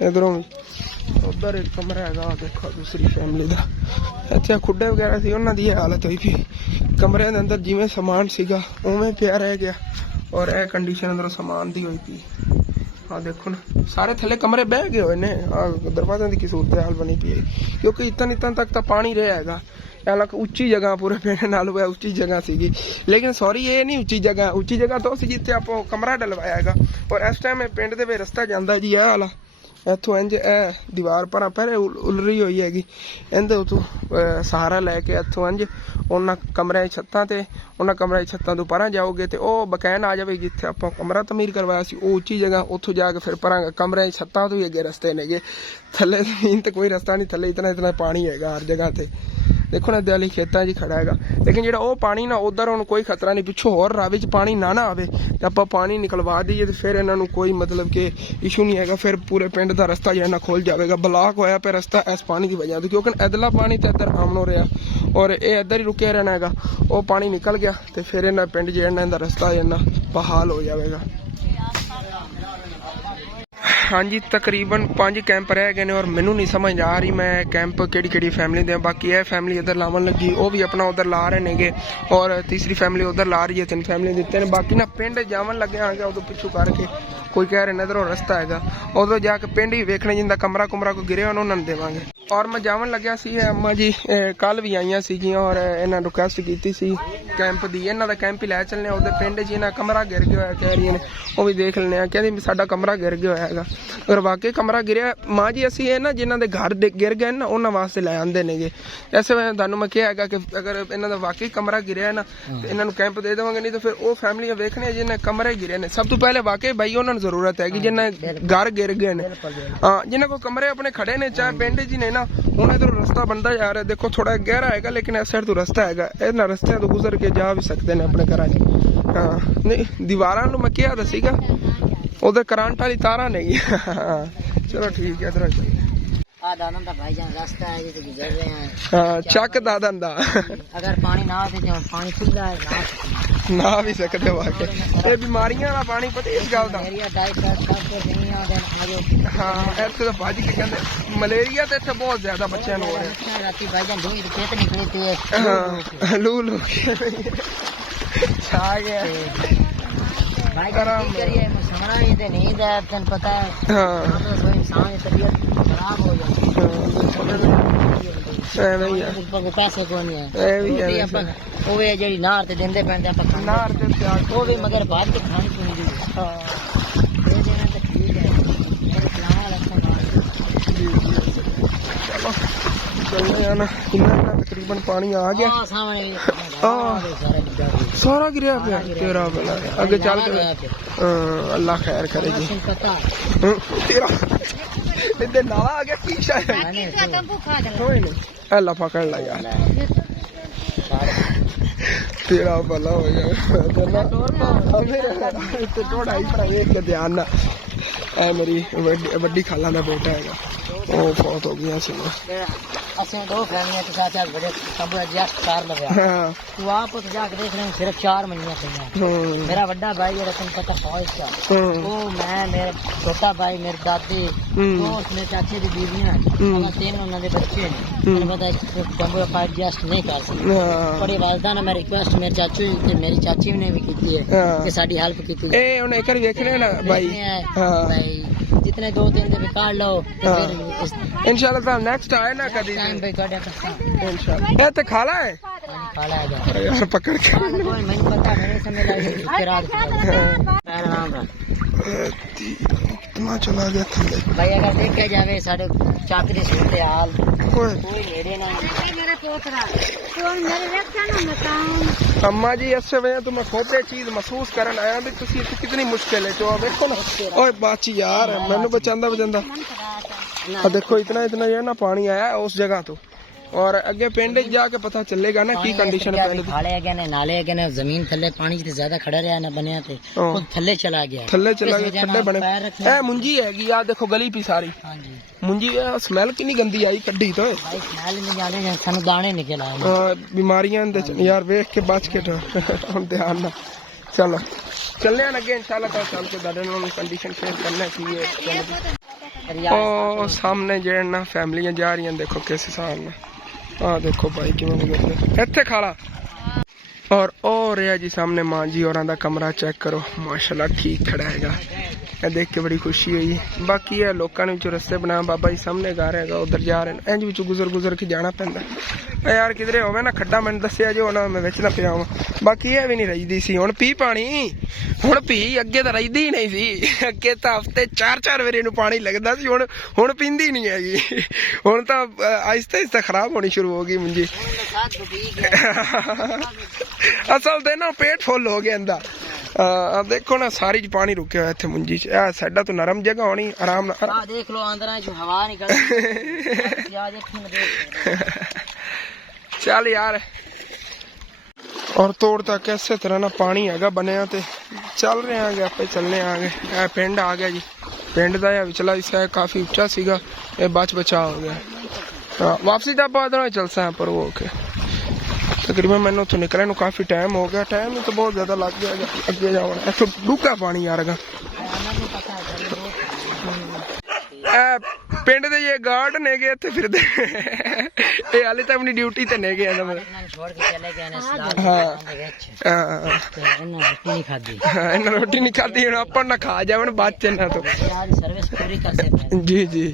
ਇਧਰੋਂ ਵੀ ਉਧਰ ਇੱਕ ਕਮਰਾ ਹੈਗਾ ਦੇਖੋ ਦੂਸਰੀ ਫੈਮਿਲੀ ਦਾ ਇੱਥੇ ਖੁੱਡੇ ਵਗੈਰਾ ਸੀ ਉਹਨਾਂ ਦੀ ਹਾਲਤ ਹੋਈ ਪਈ ਕਮਰਿਆਂ ਦੇ ਅੰਦਰ ਜਿਵੇਂ ਸਮਾਨ ਸੀਗਾ ਉਵੇਂ ਪਿਆ ਰਹਿ ਗਿਆ ਔਰ ਇਹ ਕੰਡੀਸ਼ਨ ਅੰਦਰੋਂ ਸਮਾਨ ਦੀ ਹੋਈ ਪਈ ਆ ਦੇਖੋ ਨਾ ਸਾਰੇ ਥੱਲੇ ਕਮਰੇ ਬਹਿ ਗਏ ਹੋਏ ਨੇ ਆ ਦਰਵਾਜ਼ਿਆਂ ਦੀ ਕੀ ਸੂਰਤ ਹਾਲ ਬਣੀ ਪਈ ਹੈ ਕਿਉਂਕਿ ਇਤਨ ਤੱਕ ਤਾਂ ਪਾਣੀ ਰਿਹਾ ਹੈਗਾ ਹਾਲਾਂਕਿ ਉੱਚੀ ਜਗ੍ਹਾ ਪੂਰੇ ਪਿੰਡ ਨਾਲ ਹੋਇਆ ਉੱਚੀ ਜਗ੍ਹਾ ਸੀਗੀ ਲੇਕਿਨ ਸੌਰੀ ਇਹ ਨਹੀਂ ਉੱਚੀ ਜਗ੍ਹਾ ਤਾਂ ਸੀ ਜਿੱਥੇ ਆਪਾਂ ਕਮਰਾ ਡਲਵਾਇਆ ਹੈਗਾ ਔਰ ਇਸ ਟਾਈਮ ਇਹ ਪਿੰਡ ਦੇ ਵਿੱਚ ਰਸਤਾ ਜਾਂਦਾ ਜੀ ਇਹ ਵਾਲਾ ਇੱਥੋਂ ਇੰਜ ਇਹ ਦੀਵਾਰ ਪਰ ਪਹਿਲੇ ਉਲਰੀ ਹੋਈ ਹੈਗੀ ਇਹਦੇ ਉਤੋਂ ਸਹਾਰਾ ਲੈ ਕੇ ਇੱਥੋਂ ਇੰਜ ਉਹਨਾਂ ਕਮਰਿਆਂ ਦੀ ਛੱਤਾਂ ਤੇ ਉਹਨਾਂ ਕਮਰਿਆਂ ਦੀ ਛੱਤਾਂ ਤੋਂ ਪਰਾਂ ਜਾਓਗੇ ਤੇ ਉਹ ਬਕੈਨ ਆ ਜਾਵੇ ਜਿੱਥੇ ਆਪਾਂ ਕਮਰਾ ਤਮੀਰ ਕਰਵਾਇਆ ਸੀ ਉਹ ਉੱਚੀ ਜਗ੍ਹਾ ਉੱਥੋਂ ਜਾ ਕੇ ਫਿਰ ਪਰਾਂ ਕਮਰਿਆਂ ਦੀ ਛੱਤਾਂ ਤੋਂ ਹੀ ਅੱਗੇ ਰਸਤੇ ਨੇਗੇ ਥੱਲੇ ਜ਼ਮੀਨ ਤੇ ਕੋਈ ਰਸਤਾ ਨਹੀਂ ਥੱਲੇ ਇਤਨਾ ਪਾਣੀ ਹੈਗਾ ਹਰ ਜਗ੍ਹਾ ਤੇ ਦੇਖੋ ਨਾ ਦਿਆਲੀ ਖੇਤਾਂ 'ਚ ਖੜਾ ਹੈਗਾ ਲੇਕਿਨ ਜਿਹੜਾ ਉਹ ਪਾਣੀ ਨਾ ਉਧਰ ਹੁਣ ਕੋਈ ਖਤਰਾ ਨਹੀਂ ਪਿੱਛੋਂ ਹੋਰ ਰਾਵੀ 'ਚ ਪਾਣੀ ਨਾ ਆਵੇ ਤੇ ਆਪਾਂ ਪਾਣੀ ਨਿਕਲਵਾ ਦਈਏ ਤੇ ਫਿਰ ਇਹਨਾਂ ਨੂੰ ਕੋਈ ਮਤਲਬ ਕਿ ਇਸ਼ੂ ਨਹੀਂ ਹੈਗਾ ਫਿਰ ਪੂਰੇ ਪਿੰਡ ਦਾ ਰਸਤਾ ਜਿਹੜਾ ਨਾ ਖੁੱਲ ਜਾਵੇਗਾ ਬਲਾਕ ਹੋਇਆ ਪਿਆ ਰਸਤਾ ਇਸ ਪਾਣੀ ਦੀ ਵਜ੍ਹਾ ਤੋਂ ਕਿਉਂਕਿ ਇਧਰਲਾ ਪਾਣੀ ਤਾਂ ਇੱਧਰ ਆਮਣ ਹੋ ਰਿਹਾ ਔਰ ਇਹ ਇੱਧਰ ਹੀ ਰੁਕਿਆ ਰਹਿਣਾ ਹੈਗਾ ਉਹ ਪਾਣੀ ਨਿਕਲ ਗਿਆ ਤੇ ਫਿਰ ਇਹਨਾਂ ਪਿੰਡ ਜਿਹੜਾ ਇਹਦਾ ਰਸਤਾ ਜਿਹੜਾ ਬਹਾਲ ਹੋ ਜਾਵੇਗਾ ਹਾਂਜੀ ਤਕਰੀਬਨ 5 ਕੈਂਪ ਰਹਿ ਗਏ ਨੇ ਔਰ ਮੈਨੂੰ ਨਹੀਂ ਸਮਝ ਆ ਰਹੀ ਮੈਂ ਕੈਂਪ ਕਿਹੜੀ ਫੈਮਿਲੀ ਦੇ ਬਾਕੀ ਇਹ ਫੈਮਿਲੀ ਇੱਧਰ ਲਾਵਣ ਲੱਗੀ ਉਹ ਵੀ ਆਪਣਾ ਉਧਰ ਲਾ ਰਹੇ ਨੇਗੇ ਔਰ ਤੀਸਰੀ ਫੈਮਿਲੀ ਉਧਰ ਲਾ ਰਹੀ ਹੈ 3 ਫੈਮਿਲੀ ਦਿੱਤੇ ਨੇ ਬਾਕੀ ਨਾ ਪਿੰਡ ਜਾਵਣ ਲੱਗੇ ਆਂਗੇ ਉਦੋਂ ਪਿੱਛੋਂ ਕਰਕੇ ਕੋਈ ਕਹਿ ਰਿਹਾ ਇਧਰੋਂ ਰਸਤਾ ਹੈਗਾ ਉਦੋਂ ਜਾ ਕੇ ਪਿੰਡ ਹੀ ਵੇਖਣੇ ਜਿੰਦਾ ਕਮਰਾ ਕੋਈ ਗਿਰਿਆ ਉਹਨਾਂ ਨੂੰ ਦੇਵਾਂਗੇ ਔਰ ਮੈਂ ਜਾਵਣ ਲੱਗਿਆ ਸੀ ਅੰਮਾ ਜੀ ਕੱਲ ਵੀ ਆਈਆਂ ਸੀਗੀਆਂ ਔਰ ਇਹਨਾਂ ਰਿਕੁਐਸਟ ਕੀਤੀ ਸੀ ਕੈਂਪ ਦੀ ਇਹਨਾਂ ਦਾ ਕੈਂਪ ਹੀ ਲੈ ਚੱਲਨੇ ਉਹਦੇ ਪਿੰਡ 'ਚ ਇਹਨਾਂ ਕਮਰਾ ਗਿਰ ਗਿਆ ਹੋਇਆ ਕਹਿ ਰਹੀਆਂ ਨੇ ਉਹ ਵੀ ਦੇਖ ਲੈਣੇ ਆ ਕਹਿੰਦੇ ਸਾਡਾ ਕਮਰਾ ਗਿਰ ਗਿਆ ਹੋਇਆ ਹੈਗਾ ਔਰ ਵਾਕਈ ਕਮਰਾ ਗਿਰਿਆ ਮਾਂ ਜੀ ਅਸੀਂ ਇਹ ਨਾ ਜਿਨ੍ਹਾਂ ਦੇ ਘਰ ਗਿਰ ਗਏ ਨਾ ਉਹਨਾਂ ਵਾਸਤੇ ਲੈ ਆਂਦੇ ਨੇਗੇ ਐਸੇ ਵੇਲੇ ਤੁਹਾਨੂੰ ਮੈਂ ਕਿਹਾ ਹੈਗਾ ਕਿ ਅਗਰ ਇਹਨਾਂ ਦਾ ਵਾਕਈ ਕਮਰਾ ਗਿਰਿਆ ਨਾ ਤੇ ਇਹਨਾਂ ਨੂੰ ਕੈਂਪ ਦੇ ਦੇਵਾਂਗੇ ਨਹੀਂ ਤਾਂ ਫਿਰ ਉਹ ਫੈਮਲੀਆਂ ਵੇਖਣੀਆਂ ਜਿਹਨਾਂ ਕਮਰੇ ਗਿਰੇ ਨੇ ਸਭ ਤੋਂ ਪਹਿਲੇ ਵਾਕਈ ਬਾਈ ਉਹਨਾਂ ਨੂੰ ਜ਼ਰੂਰਤ ਹੈਗੀ ਜਿਹਨਾਂ ਘਰ ਗਿਰ ਗਏ ਨੇ ਹਾਂ ਜਿਹਨਾਂ ਕੋਲ ਕਮਰੇ ਆਪਣੇ ਖੜੇ ਨੇ ਚਾਹੇ ਪਿੰਡ 'ਚ ਨੇ ਨਾ ਹੁਣ ਇਧਰੋਂ ਰਸਤਾ ਬਣਦਾ ਜਾ ਰਿਹਾ ਦੇਖੋ ਥੋੜਾ ਗਹਿਰਾ ਹੈਗਾ ਲੇਕਿਨ ਇਸ ਸਾਈਡ ਤੋਂ ਰਸਤਾ ਹੈਗਾ ਇਹਨਾਂ ਰਸਤਿਆਂ ਤੋਂ ਗੁਜ਼ਰ ਕੇ ਜਾ ਵੀ ਸਕਦੇ ਨੇ ਆਪਣੇ ਘਰਾਂ 'ਚ ਹਾਂ ਨਹੀਂ ਦੀਵਾਰਾਂ ਨੂੰ ਮੈਂ ਕਿਹਾ ਤਾਂ ਸੀਗਾ उधर करंट वाली तारा नहीं चलो ठीक है इधर दादन दा भाईजान रास्ता है जिसे गुजर रहे हैं हां चक दादन दा अगर पानी ना आवे तो पानी खुला है ना भी सकते वाके ये बीमारियां वाला पानी पता इस गल दा मलेरिया टाइफाइड सब कुछ नहीं आदे हां ऐसे तो बाजी के कहंदे मलेरिया ते इत्थे बहुत ज्यादा बच्चों ਨੂੰ ਹੋ ਰਿਹਾ राती भाईजान दूध खेत निकली थी हां लू छा गया भाई करिए समरा ही ते नींद है तन पता है हां तो इंसान की तबीयत खराब हो जाती है नहीं है ऊपर को पैसे को नहीं है ए भी है ਉਹ ਵੀ ਜਿਹੜੀ ਨਾਰ ਤੇ ਦਿੰਦੇ ਪੈਂਦੇ ਆਪਾਂ ਨਾਰ ਤੇ ਤਿਆਰ ਉਹ ਵੀ ਮਗਰ ਬਾਅਦ ਚ ਖਾਣੀ ਪੂਰੀ ਹਾਂ ਇਹ ਦੇਣਾ ਤਾਂ ਠੀਕ ਹੈ ਮੇਰੇ ਪਲਾਨ ਰੱਖਣਾ ਜੀ ਚਲੋ ਚੱਲਦੇ ਆ ਨਾ ਇੰਨਾ ਤਕਰੀਬਨ ਪਾਣੀ ਆ ਗਿਆ ਆ ਸਾਹਮਣੇ सारा गिरा पिया तेरा भला आगे चल के अल्लाह खैर करे जी तेरा इधर नाला आ गया शीशा है अल्लाह पकड़ ला यार ਤੇਰਾ ਭਲਾ ਹੋ ਜਾਵੇ ਤੇ ਥੋੜਾ ਹੀ ਭਰਾ ਵੇਖ ਕੇ ਧਿਆਨ ਨਾਲ ਇਹ ਮੇਰੀ ਵੱਡੀ ਖਾਲਾ ਦਾ ਬੇਟਾ ਹੈਗਾ ਉਹ ਫੌਤ ਹੋ ਗਿਆ ਸੀ ਅਸੀਂ दो फैमिलियां के साथ साथ बड़े तंबू एडजस्ट कर लगे तू आप उस जाके देख रहे सिर्फ 4 महीने पई मेरा बड़ा भाई है रतन पता फौज का वो मैं मेरा छोटा भाई मेरी दादी वो उसमें चाची की बीवियां हम तीन उन्होंने बच्चे ने पता तंबू का एडजस्ट नहीं कर सकते बड़ी वालदा ने मैं रिक्वेस्ट मेरे चाचू ते मेरी चाची ने भी की है कि साडी हेल्प की ए उन्हें एक बार देखने ना भाई भाई जितने 2-3 दिन काट लो फिर इंशाल्लाह तो नेक्स्ट आए ना कभी टाइम पे काटे इंशाल्लाह ये तो खाला है खाला है अरे यार पकड़ के मैंने पता मेरे समय लगे रात इतना चला गया थल्ले भाई अगर देख के जावे साढ़े चाकरी सूरत हाल कोई नेड़े ना मेरा पोतरा तो मेरे रखा ना बताऊं अम्मा जी ऐसे वजह तो मैं खोपड़े चीज महसूस करन आया भी तुसी इत्थे कितनी मुश्किल है जो देखो ना ओए बाची यार मैनू बचांदा आ देखो इतना इतना जो है ना पानी आया है उस जगह तो और अगे पिंड जाके पता चलेगा ना की कंडीशन है खाले है ने नाले है ने जमीन थल्ले पानी से ज्यादा खड़ा रहा ना बनया थे खुद थल्ले चला गया खड्डे बने ए मुंजी हैगी यार देखो गली पी सारी हां जी मुंजी स्मेल कितनी गंदी आई कड्डी तो भाई स्मेल नहीं जाने सानू दाने निकल आए बीमारियां यार देख के बच के हुन ध्यान ना चलो चलने लगे इंशाल्लाह तो चल के दादे नाल कंडीशन फेस करना की है ओ सामने जेड़ ना फैमिलियां जा रही हैं देखो किस हिसाब में आ देखो भाई किवें गुजरदे इत्थे खाला और ओ रहा जी सामने मां जी होरां दा कमरा चेक करो माशाल्लाह ठीक खड़ा हैगा देख के बड़ी खुशी हुई बाकी है लोगों ने रस्ते बनाया बाबा जी सामने घर है उधर जा रहे हैं इंज गुजर गुजर के जाना पैंदा यार किधरे होवे ना खड्डा मैंने दसिया जो ना मैं विच ना पिया बाकी ये भी नहीं रहीदी सी हुण पी पानी हुण पी अगे तो रहीदी ही नहीं सी अगे तो हफ्ते 4-4 वारी इहनूं पानी लगदा सी हुण पींदी नहीं हैगी हुण तो आहिस्ता आहिस्ता खराब होनी शुरू हो गई मुंजी असल ते ना पेट फुल हो गया इंदा अब देखो ना सारी च पानी रुके हुआ इत्थे मुंजी च साडा तो नरम जगह होनी आराम ना देख लो अंदर जो हवा निकल चल यार और तोड़ तक इसे तरह ना पानी हैगा बनया ते चल रहे आगे आपे चलने आगे ए पिंड आ गया जी पिंड दा विचला हिस्सा काफी उच्चा सीगा ये बच बचा हो गया वापसी दा बाद चलसा पर वो के तकरीबन मैंने उतो निकले नु काफी टाइम हो गया टाइम तो बहुत ज्यादा लग गया अगे जाओ इतो डूंगा पानी यार पिंड दे ये गार्ड ने गए इत्थे फिरदे ए हाले तक अपनी ड्यूटी ते ने गए ना मतलब छोड़ के चले गए ने सलाद दे विच इन्ना रोटी नहीं खादी हुण अपन ना खा जावन बाद च ना तो यार सर्विस पूरी कर सकते जी जी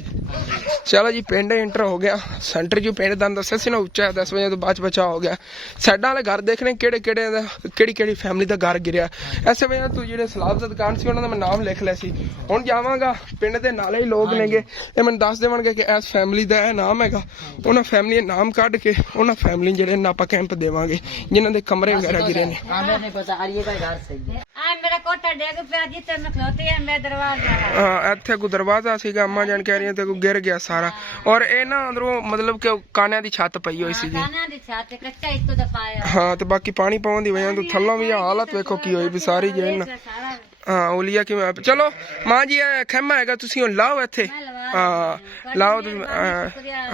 चलो जी पिंड एंटर हो गया सेंटर जो पिंड दा दस्सिया सी ना उच्चा है 10 बजे तो बाद बचा हो गया साइडा वाले घर देखने केड़े केड़े केड़ी केड़ी फैमिली दा घर गिरिया ऐसे वजह तो जेडे सलाब दा दुकान सी उन्हां दा मैं नाम लिख लिया सी हुण जावांगा पिंड दे नाले ही लोग नेगे ए मैं दस देवणगे कि इस फैमिली दा ए नाम हैगा उन्हां फैमिली नाम कढ के उन्हां फैमिली जेडे ना आपां कैंप देवांगे जिन्हां दे कमरे वगैरह गिरे ने हमें नहीं पता आ ये का घर सही है आ मेरा कोठा डेग पे जिते मैं खलोती है मैं दरवाजा हां इत्थे को दरवाजा सीगा अम्मा जान कह रही है ते को गिर गया सारा और ए ना अंदरों मतलब कि कानिया दी छत पई होई सी जी कानिया दी छत कच्चा इतो दा पाया हां ते बाकी पानी पाउण दी वजह तो थल्लों भी हालत देखो की होई भी सारी जे ना हाँ ओलिया कि चलो मां जी खेमा हैगा तुसी हुण लाओ इत्थे हाँ लाओ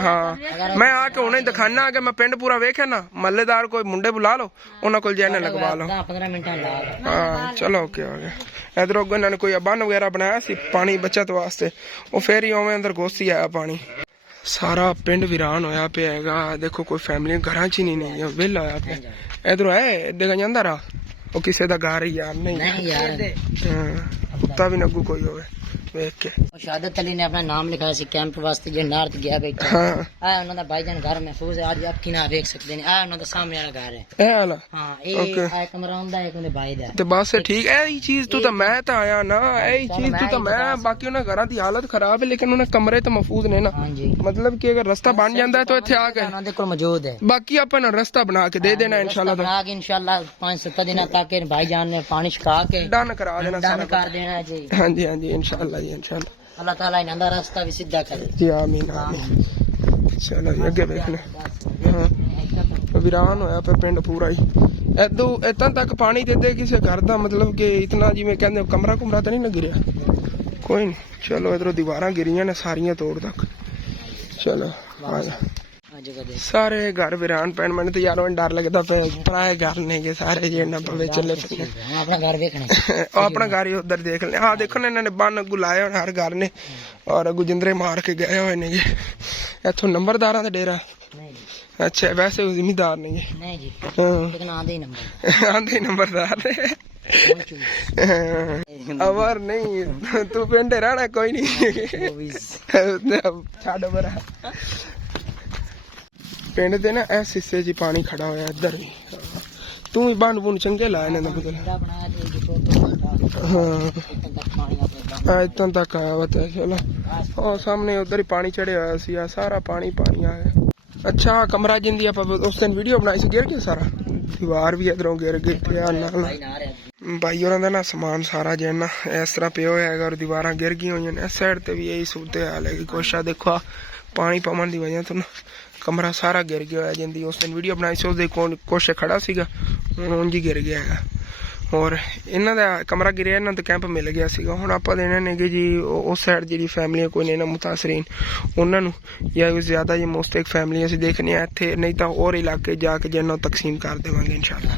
हाँ मैं आके हुणे दिखाना कि मैं पिंड पूरा वेख्या ना महल्लेदार कोई मुंडे बुला लो उन्हां कोल जाने लगवा लो 15 मिनट ला हाँ चलो ओके आ गया इधर इन्हां ने कोई बन वगैरह बनाया सी पानी बचत वास्ते वो फिर ही उवें अंदर घुसी आया पानी सारा पिंड वीरान होया पिया हैगा देखो कोई फैमिली घरां च ही नहीं वेला होया पिया इधरों है देखा जांदा रहा वो किसी का घर ही यार नहीं यार कुत्ता भी नगू कोई होवे देख के शहादत अली ने अपना नाम लिखाया सी कैंप वास्ते जे नार्थ गया बैठा हां आ उन्हां दा भाईजान घर महफूज है आज आप की ना देख सकते हैं आ उन्हां दा सामने वाला घर है ए वाला हां ए आ कमरा हुंदा है उन्हें भाई दा ते बस ठीक है यही चीज तो मैं तो आया ना यही चीज तो मैं बाकी उन्हें घरां दी हालत खराब है लेकिन उन्हें कमरे तो महफूज ने ना हां जी मतलब कि अगर रास्ता बन जांदा है तो इत्थे आके उन्हां दे कोल मौजूद है बाकी अपन रास्ता बना के दे देना इंशाल्लाह बना के इंशाल्लाह 5-7 दिन तक भाईजान ने पानी छिका के डन करा देना डन कर देना जी हां जी इंशाल्लाह जी इंशाल्लाह अल्लाह ताला इन्हां दा रास्ता भी सीधा करे जी आमीन आमीन चलो आगे देखने हां ਵੀਰਾਨ ਹੋਇਆ ਪਿਆ ਪਿੰਡ ਪੂਰਾ ਹੀ। ਇੱਦਾਂ ਤੱਕ ਪਾਣੀ ਦੇ ਕਿਸੇ ਘਰ ਦਾ ਮਤਲਬ ਕਿ ਇਤਨਾ ਜਿਵੇਂ ਕਹਿੰਦੇ ਕਮਰਾ ਕੁਮਰਾ ਤਾਂ ਨਹੀਂ ਨਾ ਗਿਰਿਆ, ਕੋਈ ਨਹੀਂ। ਚਲੋ ਇਧਰੋਂ ਦੀਵਾਰਾਂ ਗਿਰੀਆਂ ਨੇ ਸਾਰੀਆਂ ਤੋੜ ਤੱਕ। ਚਲੋ ਆ ਜਾ। ਸਾਰੇ ਘਰ ਵੀਰਾਨ ਪੈਣ। ਮੈਨੂੰ ਤਾਂ ਯਾਰ ਡਰ ਲੱਗਦਾ ਪਿਆ, ਪਰਾਏ ਘਰ ਨੇਗੇ ਸਾਰੇ ਜੇ ਨਾ ਪਵੇ ਚੱਲੇ ਪਏ। ਆਪਣਾ ਘਰ ਵੇਖਣਾ, ਆਪਣਾ ਘਰ ਹੀ ਉਧਰ ਦੇਖ ਲਿਆ। ਆਹ ਦੇਖੋ ਨਾ ਇਹਨਾਂ ਨੇ ਬੰਨ ਗੁਲਾਏ ਹੁਣ ਹਰ ਘਰ ਨੇ, ਔਰ ਗੁਜਿੰਦਰੇ ਮਾਰ ਕੇ ਗਏ ਹੋਏ ਨੇਗੇ। ਇੱਥੋਂ ਨੰਬਰਦਾਰਾਂ ਦਾ ਡੇਰਾ। ਅੱਛਾ ਵੈਸੇ ਉਹ ਜ਼ਿਮੀਦਾਰ ਨੇ ਜੀ? ਨਹੀਂ ਜੀ, ਆਂਦੇ ਹੀ ਨੰਬਰਦਾਰ ਨੇ। ਅਵਰ ਨਹੀਂ ਤੂੰ ਪਿੰਡ ਰਹਿਣਾ ਕੋਈ ਨਹੀਂ ਛੱਡ ਬਰਾ। ਪਿੰਡ ਦੇ ਨਾ ਇਸ ਹਿੱਸੇ 'ਚ ਪਾਣੀ ਖੜਾ ਹੋਇਆ ਇੱਧਰ ਵੀ। ਤੂੰ ਵੀ ਬੰਨ ਬੁੰਨ ਚੰਗੇ ਲਾਏ ਨੇ ਬਦਲ। ਹਾਂ ਇੱਥੋਂ ਤੱਕ ਆਇਆ ਵਾ ਤਾਂ। ਚਲੋ ਉਹ ਸਾਹਮਣੇ ਉਧਰ ਹੀ ਪਾਣੀ ਚੜਿਆ ਹੋਇਆ ਸੀ। ਆ ਸਾਰਾ ਪਾਣੀ ਆ ਗਿਆ। ਅੱਛਾ ਕਮਰਾ ਜਿੰਦੀ ਆਪਾਂ ਉਸ ਦਿਨ ਵੀਡੀਓ ਬਣਾਈ ਸੀ ਗਿਰ ਗਿਆ ਸਾਰਾ, ਦੀਵਾਰ ਵੀ ਇਧਰੋਂ ਗਿਰ ਗਈ ਨਾਲ। ਬਾਈ ਹੋਰਾਂ ਦਾ ਨਾ ਸਮਾਨ ਸਾਰਾ ਜਿੰਨਾ ਇਸ ਤਰ੍ਹਾਂ ਪਿਆ ਹੋਇਆ ਹੈਗਾ, ਔਰ ਦੀਵਾਰਾਂ ਗਿਰ ਗਈਆਂ ਹੋਈਆਂ ਨੇ। ਇਸ ਸਾਈਡ ਤੇ ਵੀ ਇਹੀ ਸੂਰਤ ਹਾਲ ਹੈਗੀ ਕੁਛ। ਆ ਦੇਖੋ ਪਾਣੀ ਪਵਣ ਦੀ ਵਜ੍ਹਾ ਤੋਂ ਨਾ ਕਮਰਾ ਸਾਰਾ ਗਿਰ ਗਿਆ ਹੋਇਆ। ਜਿੰਦੀ ਉਸ ਦਿਨ ਵੀਡੀਓ ਬਣਾਈ ਸੀ ਉਸਦੇ ਕੁਛ ਖੜਾ ਸੀਗਾ, ਹੁਣ ਉਂਝ ਹੀ ਗਿਰ ਗਿਆ ਹੈਗਾ। ਔਰ ਇਹਨਾਂ ਦਾ ਕਮਰਾ ਗਿਰਿਆ, ਇਹਨਾਂ ਦਾ ਕੈਂਪ ਮਿਲ ਗਿਆ ਸੀਗਾ। ਹੁਣ ਆਪਾਂ ਦੇਣੇ ਨੇਗੇ ਜੀ ਉਸ ਸਾਈਡ ਜਿਹੜੀ ਫੈਮਲੀਆਂ ਕੋਈ ਨੇ ਨਾ ਮੁਤਾਸਰੀਨ ਉਹਨਾਂ ਨੂੰ, ਜਾਂ ਜ਼ਿਆਦਾ ਜੀ ਮੁਸਤਕ ਫੈਮਲੀ ਅਸੀਂ ਦੇਖਦੇ ਹਾਂ ਇੱਥੇ, ਨਹੀਂ ਤਾਂ ਹੋਰ ਇਲਾਕੇ ਜਾ ਕੇ ਜਿਹਨਾਂ ਨੂੰ ਤਕਸੀਮ ਕਰ ਦੇਵਾਂਗੇ ਇਨਸ਼ਾਅੱਲਾ।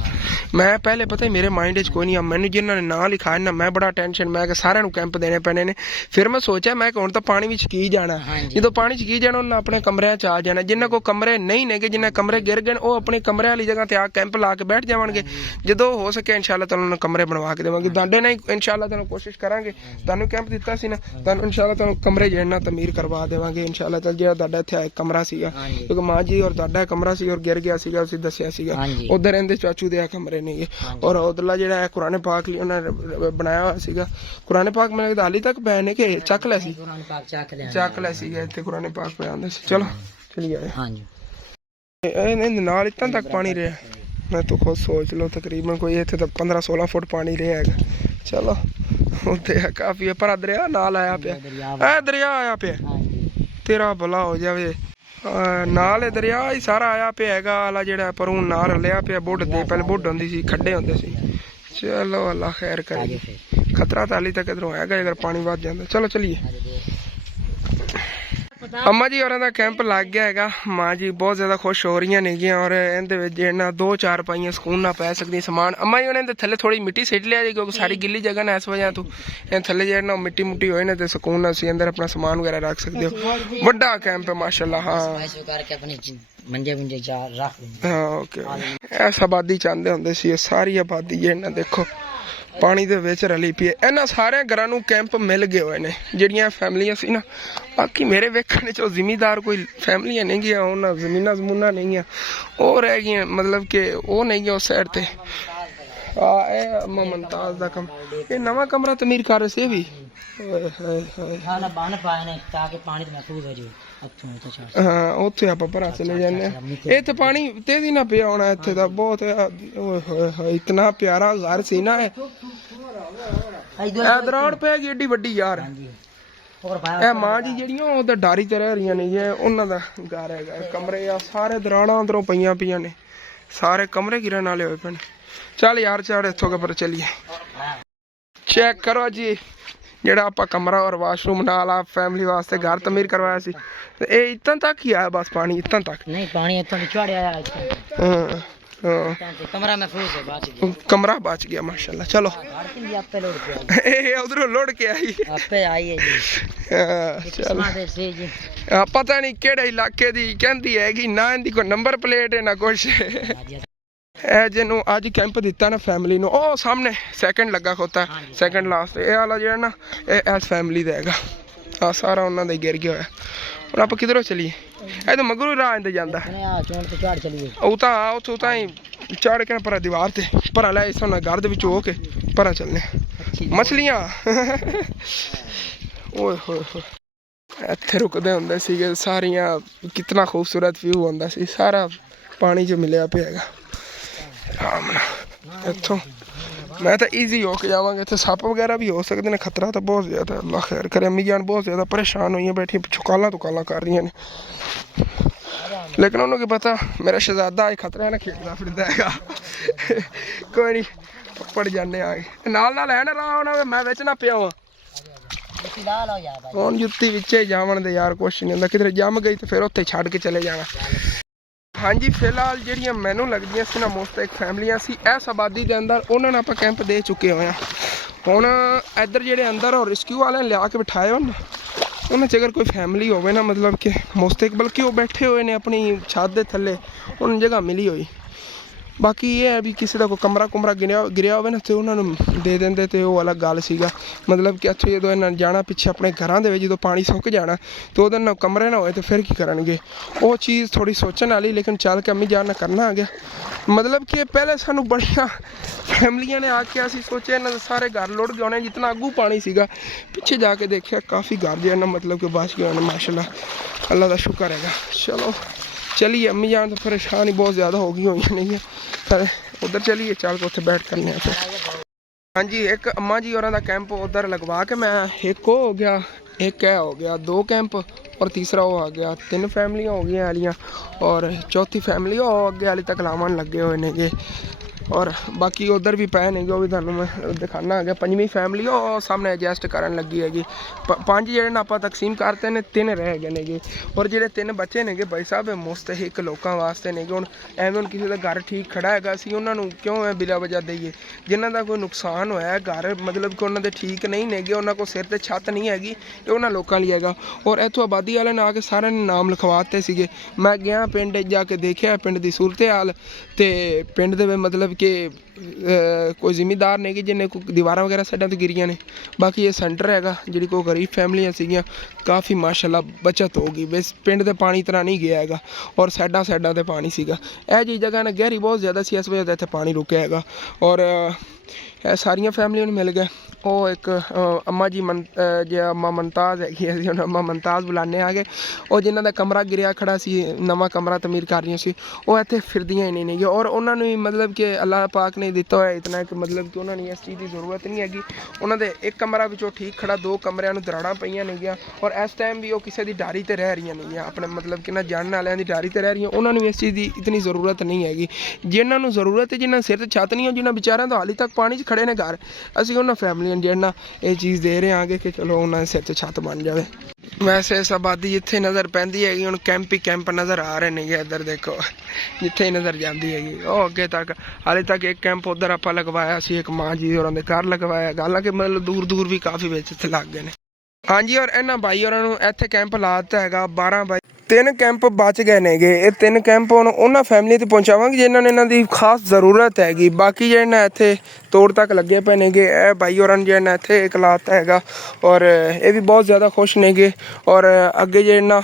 ਮੈਂ ਪਹਿਲੇ ਪਤਾ ਮੇਰੇ ਮਾਈਂਡ 'ਚ ਕੋਈ ਨਹੀਂ ਆ, ਮੈਨੂੰ ਜਿਨ੍ਹਾਂ ਨੇ ਨਾਂ ਲਿਖਾਇਆ ਨਾ ਮੈਂ ਬੜਾ ਟੈਨਸ਼ਨ, ਮੈਂ ਕਿ ਸਾਰਿਆਂ ਨੂੰ ਕੈਂਪ ਦੇਣੇ ਪੈਣੇ ਨੇ। ਫਿਰ ਮੈਂ ਸੋਚਿਆ ਮੈਂ ਕਿ ਹੁਣ ਤਾਂ ਪਾਣੀ ਵਿੱਚ ਕੀ ਜਾਣਾ, ਜਦੋਂ ਪਾਣੀ 'ਚ ਕੀ ਜਾਣਾ ਉਹਨਾਂ ਆਪਣੇ ਕਮਰਿਆਂ 'ਚ ਆ ਜਾਣਾ। ਜਿਨ੍ਹਾਂ ਕੋਲ ਕਮਰੇ ਨਹੀਂ ਨੇਗੇ, ਜਿਨ੍ਹਾਂ ਕਮਰੇ ਗਿਰ ਗਏ ਉਹ ਆਪਣੇ ਕਮਰਿਆਂ ਵਾਲੀ ਜਗ੍ਹਾ ਤੇ ਆ ਕੈਂਪ ਲਾ ਕੇ ਬੈਠ ਜਾਵਣਗੇ। ਜਦੋਂ ਹੋ ਸਕੇ ਇਨਸ਼ਾਅੱਲਾ ਤੁਹਾਨੂੰ ਕਮਰੇ ਬਣਵਾ ਕੇ ਦੇਵਾਂਗੇ। ਤੁਹਾਡੇ ਨਾਲ ਇਨਸ਼ਾਅੱਲਾ ਤੁਹਾਨੂੰ ਕੋਸ਼ਿਸ਼ ਕਰਾਂਗੇ, ਤੁਹਾਨੂੰ ਕੈਂਪ ਦਿੱਤਾ ਸੀ ਨਾ, ਤੁਹਾਨੂੰ ਇਨਸ਼ਾਅੱਲਾ ਤੁਹਾਨੂੰ ਕਮਰੇ ਜਿਹੜਾ ਤਮੀਰ ਕਰਵਾ ਦੇਵਾਂਗੇ ਇਨਸ਼ਾਅੱਲਾ। ਚੱਲ ਜਿਹੜਾ ਤੁਹਾਡਾ ਇੱਥੇ ਇੱਕ ਕਮਰਾ ਸੀਗਾ, ਕਿਉਂਕਿ ਮਾਂ ਜੀ ਔਰ ਤੁਹਾਡਾ ਕਮਰਾ ਸੀ ਔਰ ਗਿਰ ਗਿਆ ਸੀਗਾ, ਤੁਸੀਂ ਦੱਸਿਆ ਸੀਗਾ ਉਧਰ ਰਹਿੰਦੇ ਚਾਚੂ ਦੇ ਕਮਰੇ ਨੇਗੇ। ਔਰ ਉਧਰਲਾ ਜਿਹੜਾ ਕੁਰਾਨ ਪਾਕ ਲਈ ਉਹਨਾਂ ਨੇ ਬਣਾਇਆ ਹੋਇਆ ਸੀਗਾ। ਕੁਰਾਨ ਪਾਕ ਮੈਨੂੰ ਲੱਗਦਾ ਹਾਲੀ ਤੱਕ ਪਏ ਨੇ ਕਿ ਚੱਕ ਲਿਆ ਸੀ? ਚੱਕ ਲਿਆ ਸੀਗਾ, ਇੱਥੇ ਕੁਰਾਨ ਪਾਕ ਪਿਆ ਹੁੰਦਾ ਸੀ। ਚਲੋ ਚਲੀ ਆਏ ਨਾਲ ਇੱਥਾਂ ਤੱਕ ਪਾਣੀ ਰਿਹਾ। ਮੈਂ ਤੂੰ ਖੁਦ ਸੋਚ ਲਓ ਤਕਰੀਬਨ ਕੋਈ ਇੱਥੇ ਤਾਂ 15-16 ਫੁੱਟ ਪਾਣੀ ਰਿਹਾ ਹੈਗਾ। ਚਲੋ ਉੱਥੇ ਕਾਫੀ ਪਰ ਦਰਿਆ ਨਾਲ ਆਇਆ ਪਿਆ, ਇਹ ਦਰਿਆ ਆਇਆ ਪਿਆ, ਤੇਰਾ ਭਲਾ ਹੋ ਜਾਵੇ। ਨਾਲ ਇਹ ਦਰਿਆ ਹੀ ਸਾਰਾ ਆਇਆ ਪਿਆ ਹੈਗਾ ਆਲਾ ਜਿਹੜਾ, ਪਰ ਹੁਣ ਨਾਲ ਰਲਿਆ ਪਿਆ। ਬੁੱਢ ਦੇ ਪਹਿਲੇ ਬੁੱਢ ਹੁੰਦੀ ਸੀ, ਖੱਡੇ ਹੁੰਦੇ ਸੀ। ਚਲੋ ਅੱਲਾ ਖੈਰ ਕਰੇ। ਖਤਰਾ ਤਾਂ ਹਾਲੀ ਤੱਕ ਇਧਰੋਂ ਹੈਗਾ ਅਗਰ ਪਾਣੀ ਵੱਧ ਜਾਂਦਾ। ਚਲੋ ਚਲੀਏ। ਅੰਮਾ ਜੀ ਹੋਰਾਂ ਦਾ ਕੈਂਪ ਲੱਗ ਗਿਆ ਹੈਗਾ। ਮਾਂ ਜੀ ਬਹੁਤ ਜ਼ਿਆਦਾ ਖੁਸ਼ ਹੋ ਰਹੀਆਂ ਨੇਗੀਆਂ, ਔਰ ਇਹਦੇ ਵਿੱਚ ਜਿਹੜਾ 2-4 ਪਾਈਆਂ ਸਕੂਨ ਨਾਲ ਪੈ ਸਕਦੀਆਂ ਸਮਾਨ। ਅੰਮਾ ਜੀ ਉਹਨਾਂ ਦੇ ਥੱਲੇ ਥੋੜੀ ਮਿੱਟੀ ਸਿੱਟ ਲਿਆ ਜੀ, ਕਿਉਂਕਿ ਸਾਰੀ ਗਿੱਲੀ ਜਗ੍ਹਾ ਨਾ ਇਸ ਵਜ੍ਹਾ ਤੋਂ ਇਹ ਥੱਲੇ ਜਿਹੜਾ ਮਿੱਟੀ ਮੁੱਟੀ ਹੋਏ ਨਾ ਤੇ ਸਕੂਨ ਨਾਲ ਅਸੀਂ ਅੰਦਰ ਆਪਣਾ ਸਮਾਨ ਵਗੈਰਾ ਰੱਖ ਸਕਦੇ ਹੋ। ਵੱਡਾ ਕੈਂਪ ਹੈ ਮਾਸ਼ਾਅੱਲਾ। ਹਾਂ ਓਕੇ। ਇਸ ਆਬਾਦੀ ਚਾਹੁੰਦੇ ਹੁੰਦੇ ਸੀ, ਇਹ ਸਾਰੀ ਆਬਾਦੀ ਜਿਹੜਾ ਦੇਖੋ ਪਾਣੀ ਦੇ ਵਿੱਚ ਰਲੀ ਪਈ। ਇਹਨਾਂ ਸਾਰਿਆਂ ਘਰਾਂ ਨੂੰ ਕੈਂਪ ਮਿਲ ਗਏ ਹੋਏ ਨੇ ਜਿਹੜੀਆਂ ਫੈਮਲੀਆਂ ਸੀ ਨਾ। ਬਾਕੀ ਮੇਰੇ ਵੇਖਣ 'ਚ ਉਹ ਜ਼ਿਮੀਦਾਰ ਕੋਈ ਫੈਮਲੀਆਂ ਨਹੀਂ ਗਈਆਂ, ਉਹਨਾਂ ਜ਼ਮੀਨਾਂ ਜ਼ਮੂਨਾਂ ਨਹੀਂ ਗਈਆਂ, ਉਹ ਰਹਿ ਗਈਆਂ ਮਤਲਬ ਕਿ ਉਹ ਨਹੀਂ ਗਿਆ ਉਸ ਸਾਈਡ ਤੇ। ਇਹ ਮੁਮਤਾਜ਼ ਦਾ ਕੰਮ, ਇਹ ਨਵਾਂ ਕਮਰਾ ਤਮੀਰ ਕਰ ਰਹੇ ਸੀ ਵੀ। ਹਾਂ ਉੱਥੇ ਆਪਾਂ ਭਰਾ ਚਲੇ ਜਾਂਦੇ ਆ। ਇੱਥੇ ਪਾਣੀ ਤੇਜ਼ੀ ਨਾਲ ਪਿਆ ਹੋਣਾ, ਇੱਥੇ ਤਾਂ ਬਹੁਤ ਇਤਨਾ ਪਿਆਰਾ ਘਰ ਸੀ ਨਾ। ਇਹ ਦਰਾੜ ਪੈ ਗਈ ਏਡੀ ਵੱਡੀ ਯਾਰ। ਇਹ ਮਾਂ ਜੀ ਜਿਹੜੀਆਂ ਉਹ ਤਾਂ ਡਾਰੀ ਤੇ ਰਹਿ ਰਹੀਆਂ ਨੇ, ਉਹਨਾਂ ਦਾ ਘਰ ਹੈਗਾ। ਕਮਰੇ ਆ ਸਾਰੇ ਦਰਾੜਾਂ ਅੰਦਰੋਂ ਪਈਆਂ ਨੇ, ਸਾਰੇ ਕਮਰੇ ਗਿਰਨ ਵਾਲੇ ਹੋਏ ਪਏ ਨੇ। ਚੱਲ ਯਾਰ ਚੜ ਇੱਥੋਂ ਪਰ ਚੱਲੀਏ। ਚੈੱਕ ਕਰੋ ਜੀ ਜਿਹੜਾ ਆਪਾਂ ਕਮਰਾ ਔਰ ਵਾਸ਼ਰੂਮ ਨਾਲ ਆ ਫੈਮਿਲੀ ਵਾਸਤੇ ਘਰ ਤਮੀਰ ਕਰਵਾਇਆ ਸੀ, ਇਹ ਇੱਥਾਂ ਤੱਕ ਹੀ ਆਇਆ ਬਸ ਪਾਣੀ, ਇੱਥਾਂ ਤੱਕ ਨਹੀਂ। ਪਾਣੀ ਇੱਥੋਂ ਚੜਿਆ ਆਇਆ। ਕਮਰਾ ਬਚ ਗਿਆ ਮਾਸ਼ਾਅੱਲਾ। ਚਲੋ ਇਹ ਉਧਰੋਂ ਲੁੜ ਕੇ ਆਈ ਜੀ। ਪਤਾ ਨਹੀਂ ਕਿਹੜੇ ਇਲਾਕੇ ਦੀ ਕਹਿੰਦੀ ਹੈਗੀ, ਨਾ ਇਹਦੀ ਕੋਈ ਨੰਬਰ ਪਲੇਟ ਹੈ ਨਾ ਕੁਛ। ਇਹ ਜਿਹਨੂੰ ਅੱਜ ਕੈਂਪ ਦਿੱਤਾ ਨਾ ਫੈਮਿਲੀ ਨੂੰ, ਉਹ ਸਾਹਮਣੇ ਸੈਕਿੰਡ ਲੱਗਾ ਖੋਤਾ, ਸੈਕਿੰਡ ਲਾਸਟ। ਇਹ ਵਾਲਾ ਜਿਹੜਾ ਨਾ ਇਹ ਇਸ ਫੈਮਿਲੀ ਦਾ ਹੈਗਾ। ਆ ਸਾਰਾ ਉਹਨਾਂ ਦਾ ਹੀ ਗਿਰ ਗਿਆ ਹੋਇਆ। ਹੁਣ ਆਪਾਂ ਕਿਧਰੋਂ ਚਲੀਏ? ਇਹ ਤਾਂ ਮਗਰੋਂ ਰਾਹ ਇੰਦੇ ਜਾਂਦਾ ਉਹ ਤਾਂ ਉੱਥੋਂ ਤਾਂ ਹੀ ਚੜ ਕੇ ਪਰ ਦੀਵਾਰ ਤੇ ਭਰਾ ਲੈ ਇਸ ਨਾਲ ਘਰ ਦੇ ਵਿੱਚ ਹੋ ਕੇ ਭਰਾ ਚੱਲਨੇ ਮਛਲੀਆਂ। ਓਏ ਹੋਏ ਹੋਏ ਇੱਥੇ ਰੁਕਦੇ ਹੁੰਦੇ ਸੀਗੇ ਸਾਰੀਆਂ, ਕਿਤਨਾ ਖੂਬਸੂਰਤ ਵਿਊ ਹੁੰਦਾ ਸੀ, ਸਾਰਾ ਪਾਣੀ 'ਚ ਮਿਲਿਆ ਪਿਆ ਹੈਗਾ। ਆਰਾਮ ਨਾਲ ਇੱਥੋਂ ਮੈਂ ਤਾਂ ਈਜ਼ੀ ਹੋ ਕੇ ਜਾਵਾਂਗੇ। ਇੱਥੇ ਸੱਪ ਵਗੈਰਾ ਵੀ ਹੋ ਸਕਦੇ ਨੇ, ਖਤਰਾ ਤਾਂ ਬਹੁਤ ਜ਼ਿਆਦਾ। ਅੱਲਾ ਖੈਰ ਕਰੇ। ਅੰਮੀ ਜਾਨ ਬਹੁਤ ਜ਼ਿਆਦਾ ਪਰੇਸ਼ਾਨ ਹੋਈਆਂ ਬੈਠੀਆਂ, ਪਿੱਛੋਂ ਕਾਲਾਂ ਤੋਂ ਕਾਲਾਂ ਕਰ ਰਹੀਆਂ ਨੇ। ਲੇਕਿਨ ਉਹਨੂੰ ਕੀ ਪਤਾ ਮੇਰਾ ਸ਼ਹਿਜ਼ਾਦਾ ਇਹ ਖਤਰੇ ਨਾਲ ਖੇਡਦਾ ਫਿਰਦਾ ਹੈਗਾ। ਕੋਈ ਨਹੀਂ ਪੜ ਜਾਂਦੇ ਆ ਨਾਲ ਨਾਲ ਹੈ ਨਾ ਰਾਹ ਉਹਨਾਂ ਮੈਂ ਵਿੱਚ ਨਾ ਪਿਆ ਵਾਂ ਹੁਣ ਜੁੱਤੀ ਵਿੱਚੇ ਜਾਵਣ ਦੇ ਯਾਰ ਕੁਛ ਨਹੀਂ ਹੁੰਦਾ ਕਿਧਰੇ ਜੰਮ ਗਈ ਤੇ ਫਿਰ ਉੱਥੇ ਛੱਡ ਕੇ ਚਲੇ ਜਾਣਾ। ਹਾਂਜੀ ਫਿਲਹਾਲ ਜਿਹੜੀਆਂ ਮੈਨੂੰ ਲੱਗਦੀਆਂ ਸੀ ਨਾ ਮੁਸਤੈਕ ਫੈਮਲੀਆਂ ਸੀ ਇਸ ਆਬਾਦੀ ਦੇ ਅੰਦਰ ਉਹਨਾਂ ਨੂੰ ਆਪਾਂ ਕੈਂਪ ਦੇ ਚੁੱਕੇ ਹੋਏ ਹਾਂ। ਹੁਣ ਇੱਧਰ ਜਿਹੜੇ ਅੰਦਰ ਉਹ ਰਿਸਕਿਊ ਵਾਲਿਆਂ ਲਿਆ ਕੇ ਬਿਠਾਏ ਹੋਣ ਉਹਨਾਂ 'ਚ ਅਗਰ ਕੋਈ ਫੈਮਿਲੀ ਹੋਵੇ ਨਾ ਮਤਲਬ ਕਿ ਮੁਸਤੈਕ ਬਲਕਿ ਉਹ ਬੈਠੇ ਹੋਏ ਨੇ ਆਪਣੀ ਛੱਤ ਦੇ ਥੱਲੇ ਉਹਨਾਂ ਨੂੰ ਜਗ੍ਹਾ ਮਿਲੀ ਹੋਈ। ਬਾਕੀ ਇਹ ਹੈ ਵੀ ਕਿਸੇ ਦਾ ਕੋਈ ਕਮਰਾ ਕੁਮਰਾ ਗਿਰਿਆ ਹੋਵੇ ਨਾ ਤੇ ਉਹਨਾਂ ਨੂੰ ਦੇ ਦਿੰਦੇ ਤੇ ਉਹ ਅਲੱਗ ਗੱਲ ਸੀਗਾ। ਮਤਲਬ ਕਿ ਇੱਥੇ ਜਦੋਂ ਇਹਨਾਂ ਜਾਣਾ ਪਿੱਛੇ ਆਪਣੇ ਘਰਾਂ ਦੇ ਵਿੱਚ ਜਦੋਂ ਪਾਣੀ ਸੁੱਕ ਜਾਣਾ ਤੇ ਉਹਦੇ ਨਾਲ ਕਮਰੇ ਨਾ ਹੋਏ ਤੇ ਫਿਰ ਕੀ ਕਰਨਗੇ ਉਹ ਚੀਜ਼ ਥੋੜੀ ਸੋਚਣ ਵਾਲੀ। ਲੇਕਿਨ ਚੱਲ ਕੇ ਅੰਮੀ ਜਾਨ ਨਾਲ ਕਰਨਾ ਆ ਗਿਆ। ਮਤਲਬ ਕਿ ਪਹਿਲੇ ਸਾਨੂੰ ਬੜੀਆਂ ਫੈਮਲੀਆਂ ਨੇ ਆ ਕੇ ਅਸੀਂ ਸੋਚਿਆ ਇਹਨਾਂ ਦੇ ਸਾਰੇ ਘਰ ਲੁੱਟ ਗਏ ਹੋਣੇ ਜਿਤਨਾ ਅੱਗੂ ਪਾਣੀ ਸੀਗਾ। ਪਿੱਛੇ ਜਾ ਕੇ ਦੇਖਿਆ ਕਾਫੀ ਘਰ ਜਿਹੇ ਨਾ ਮਤਲਬ ਕਿ ਬਚ ਗਏ ਹੋਣੇ ਮਾਸ਼ਾਅੱਲਾ ਅੱਲਾ ਦਾ ਸ਼ੁਕਰ ਹੈਗਾ। ਚਲੋ चलिए अम्मी जान तो परेशानी बहुत ज़्यादा हो गई हुई नहीं है पर उधर चलिए चल के उत्थे बैठ करने फिर। हाँ जी एक अम्मा जी और कैंप उधर लगवा के मैं एक हो गया एक है हो गया 2 कैंप और तीसरा वो आ गया 3 फैमिलियाँ हो गई वालियाँ और चौथी फैमिली वो अगे वाली तक लावन लगे हुए ने और बाकी उधर भी पै ने वो भी तुहानूं मैं दिखाना आ गया। 5वीं फैमिली वो सामने एडजस्ट करन लगी हैगी। 5 ਜਿਹੜੇ ਨਾ ਆਪਾਂ ਤਕਸੀਮ ਕਰਤੇ ਨੇ 3 ਰਹਿ ਗਏ ਨੇਗੇ ਔਰ ਜਿਹੜੇ 3 ਬੱਚੇ ਨੇਗੇ ਭਾਈ ਸਾਹਿਬ ਮੁਸਤਹਿਕ ਲੋਕਾਂ ਵਾਸਤੇ ਨੇਗੇ। ਹੁਣ ਐਵੇਂ ਹੁਣ ਕਿਸੇ ਦਾ ਘਰ ਠੀਕ ਖੜਾ ਹੈਗਾ ਅਸੀਂ ਉਹਨਾਂ ਨੂੰ ਕਿਉਂ ਐ ਬਿਲਾ ਵਜ੍ਹਾ ਦਈਏ ਜਿਨ੍ਹਾਂ ਦਾ ਕੋਈ ਨੁਕਸਾਨ ਹੋਇਆ ਘਰ ਮਤਲਬ ਕਿ ਉਹਨਾਂ ਦੇ ਠੀਕ ਨਹੀਂ ਨੇਗੇ ਉਹਨਾਂ ਕੋਲ ਸਿਰ ਤੇ ਛੱਤ ਨਹੀਂ ਹੈਗੀ ਇਹ ਉਹਨਾਂ ਲੋਕਾਂ ਲਈ ਹੈਗਾ। ਔਰ ਇੱਥੋਂ ਆਬਾਦੀ ਵਾਲੇ ਨੇ ਆ ਕੇ ਸਾਰਿਆਂ ਨੇ ਨਾਮ ਲਿਖਵਾਤੇ ਸੀਗੇ। ਮੈਂ ਗਿਆ ਪਿੰਡ ਜਾ ਕੇ ਦੇਖਿਆ ਪਿੰਡ ਦੀ ਸੂਰਤ ਹਾਲ ਤੇ ਪਿੰਡ ਦੇ ਮਤਲਬ कि कोई जिमीदार ने कि जिन्हें कोई दीवार वगैरह साइडों तो गिरिया ने। बाकी ये सेंटर हैगा जी कोई गरीब फैमिलियाँ सीगियां काफ़ी माशाल्लाह बचत होगी बस पिंड ते पानी तरह नहीं गया हैगा और साइडा ते पानी सीगा। यह जी जगह ने गहरी बहुत ज़्यादा सी इस वजह से इत्थे पानी रुकिया हैगा और सारियां फैमिलियां मिल गए। वो एक अम्मा जी जो अम्मा मुमताज़ हैगी अम्मा मुमताज़ बुलाने आ गए और जिन्हों का कमरा गिरिया खड़ा सी नवा कमरा तमीर कर रही सी वो इत्थे फिरदियां ही नहीं और उन्होंने भी मतलब कि अल्लाह पाक ने दिता होया इतना कि मतलब कि उन्होंने इस चीज़ की जरूरत नहीं हैगी। उन्होंने एक कमरा विचों ठीक खड़ा 2 कमरियां नूं दराड़ां पईयां नेगियां और इस टाइम भी वो किसी की डारी ते रह रही नहीं अपने मतलब कि ना जानने वालियां दी डारी ते रह रही उन्होंने भी इस चीज़ की इतनी ज़रूरत नहीं हैगी। जिन्हां नूं ज़रूरत है जिन्हां सिर ते छत नहीं हो जिन्हां बेचारियां तो हाली तक पानी च खड़े ने घर असीं उन्हां फैमिलियां जिन्हां ये चीज़ दे रहे आगे कि चलो उन्होंने सिर ते छत बन जाए। वैसे इस आबादी जिथे नज़र पैंदी हैगी हुण कैंप ही कैंप नज़र आ रहे हैं इधर देखो जिथे ही नज़र जाती हैगी वो अगे तक हाले तक एक कैंप उधर आप लगवाया सी एक माँ जी और घर लगवाया हालांकि मतलब दूर दूर भी काफ़ी विच इत्थे लग गए ने। हाँ जी और इन्हां भाई होरां नूं इत्थे कैंप ला दिता हैगा 12 बाई 3 कैंप बच गए नेगे। ये 3 कैंप हुण उन्हां फैमिली ते पहुँचावांगे जिन्हां ने इन्हां दी खास ज़रूरत हैगी। बाकी जिहड़े ना इत्थे तोड़ तक लगे पे नेगे ए भाई होरां ने जिहड़ा इत्थे एक लाता हैगा और ये भी बहुत ज़्यादा खुश नेगे और अगे जिहड़े ना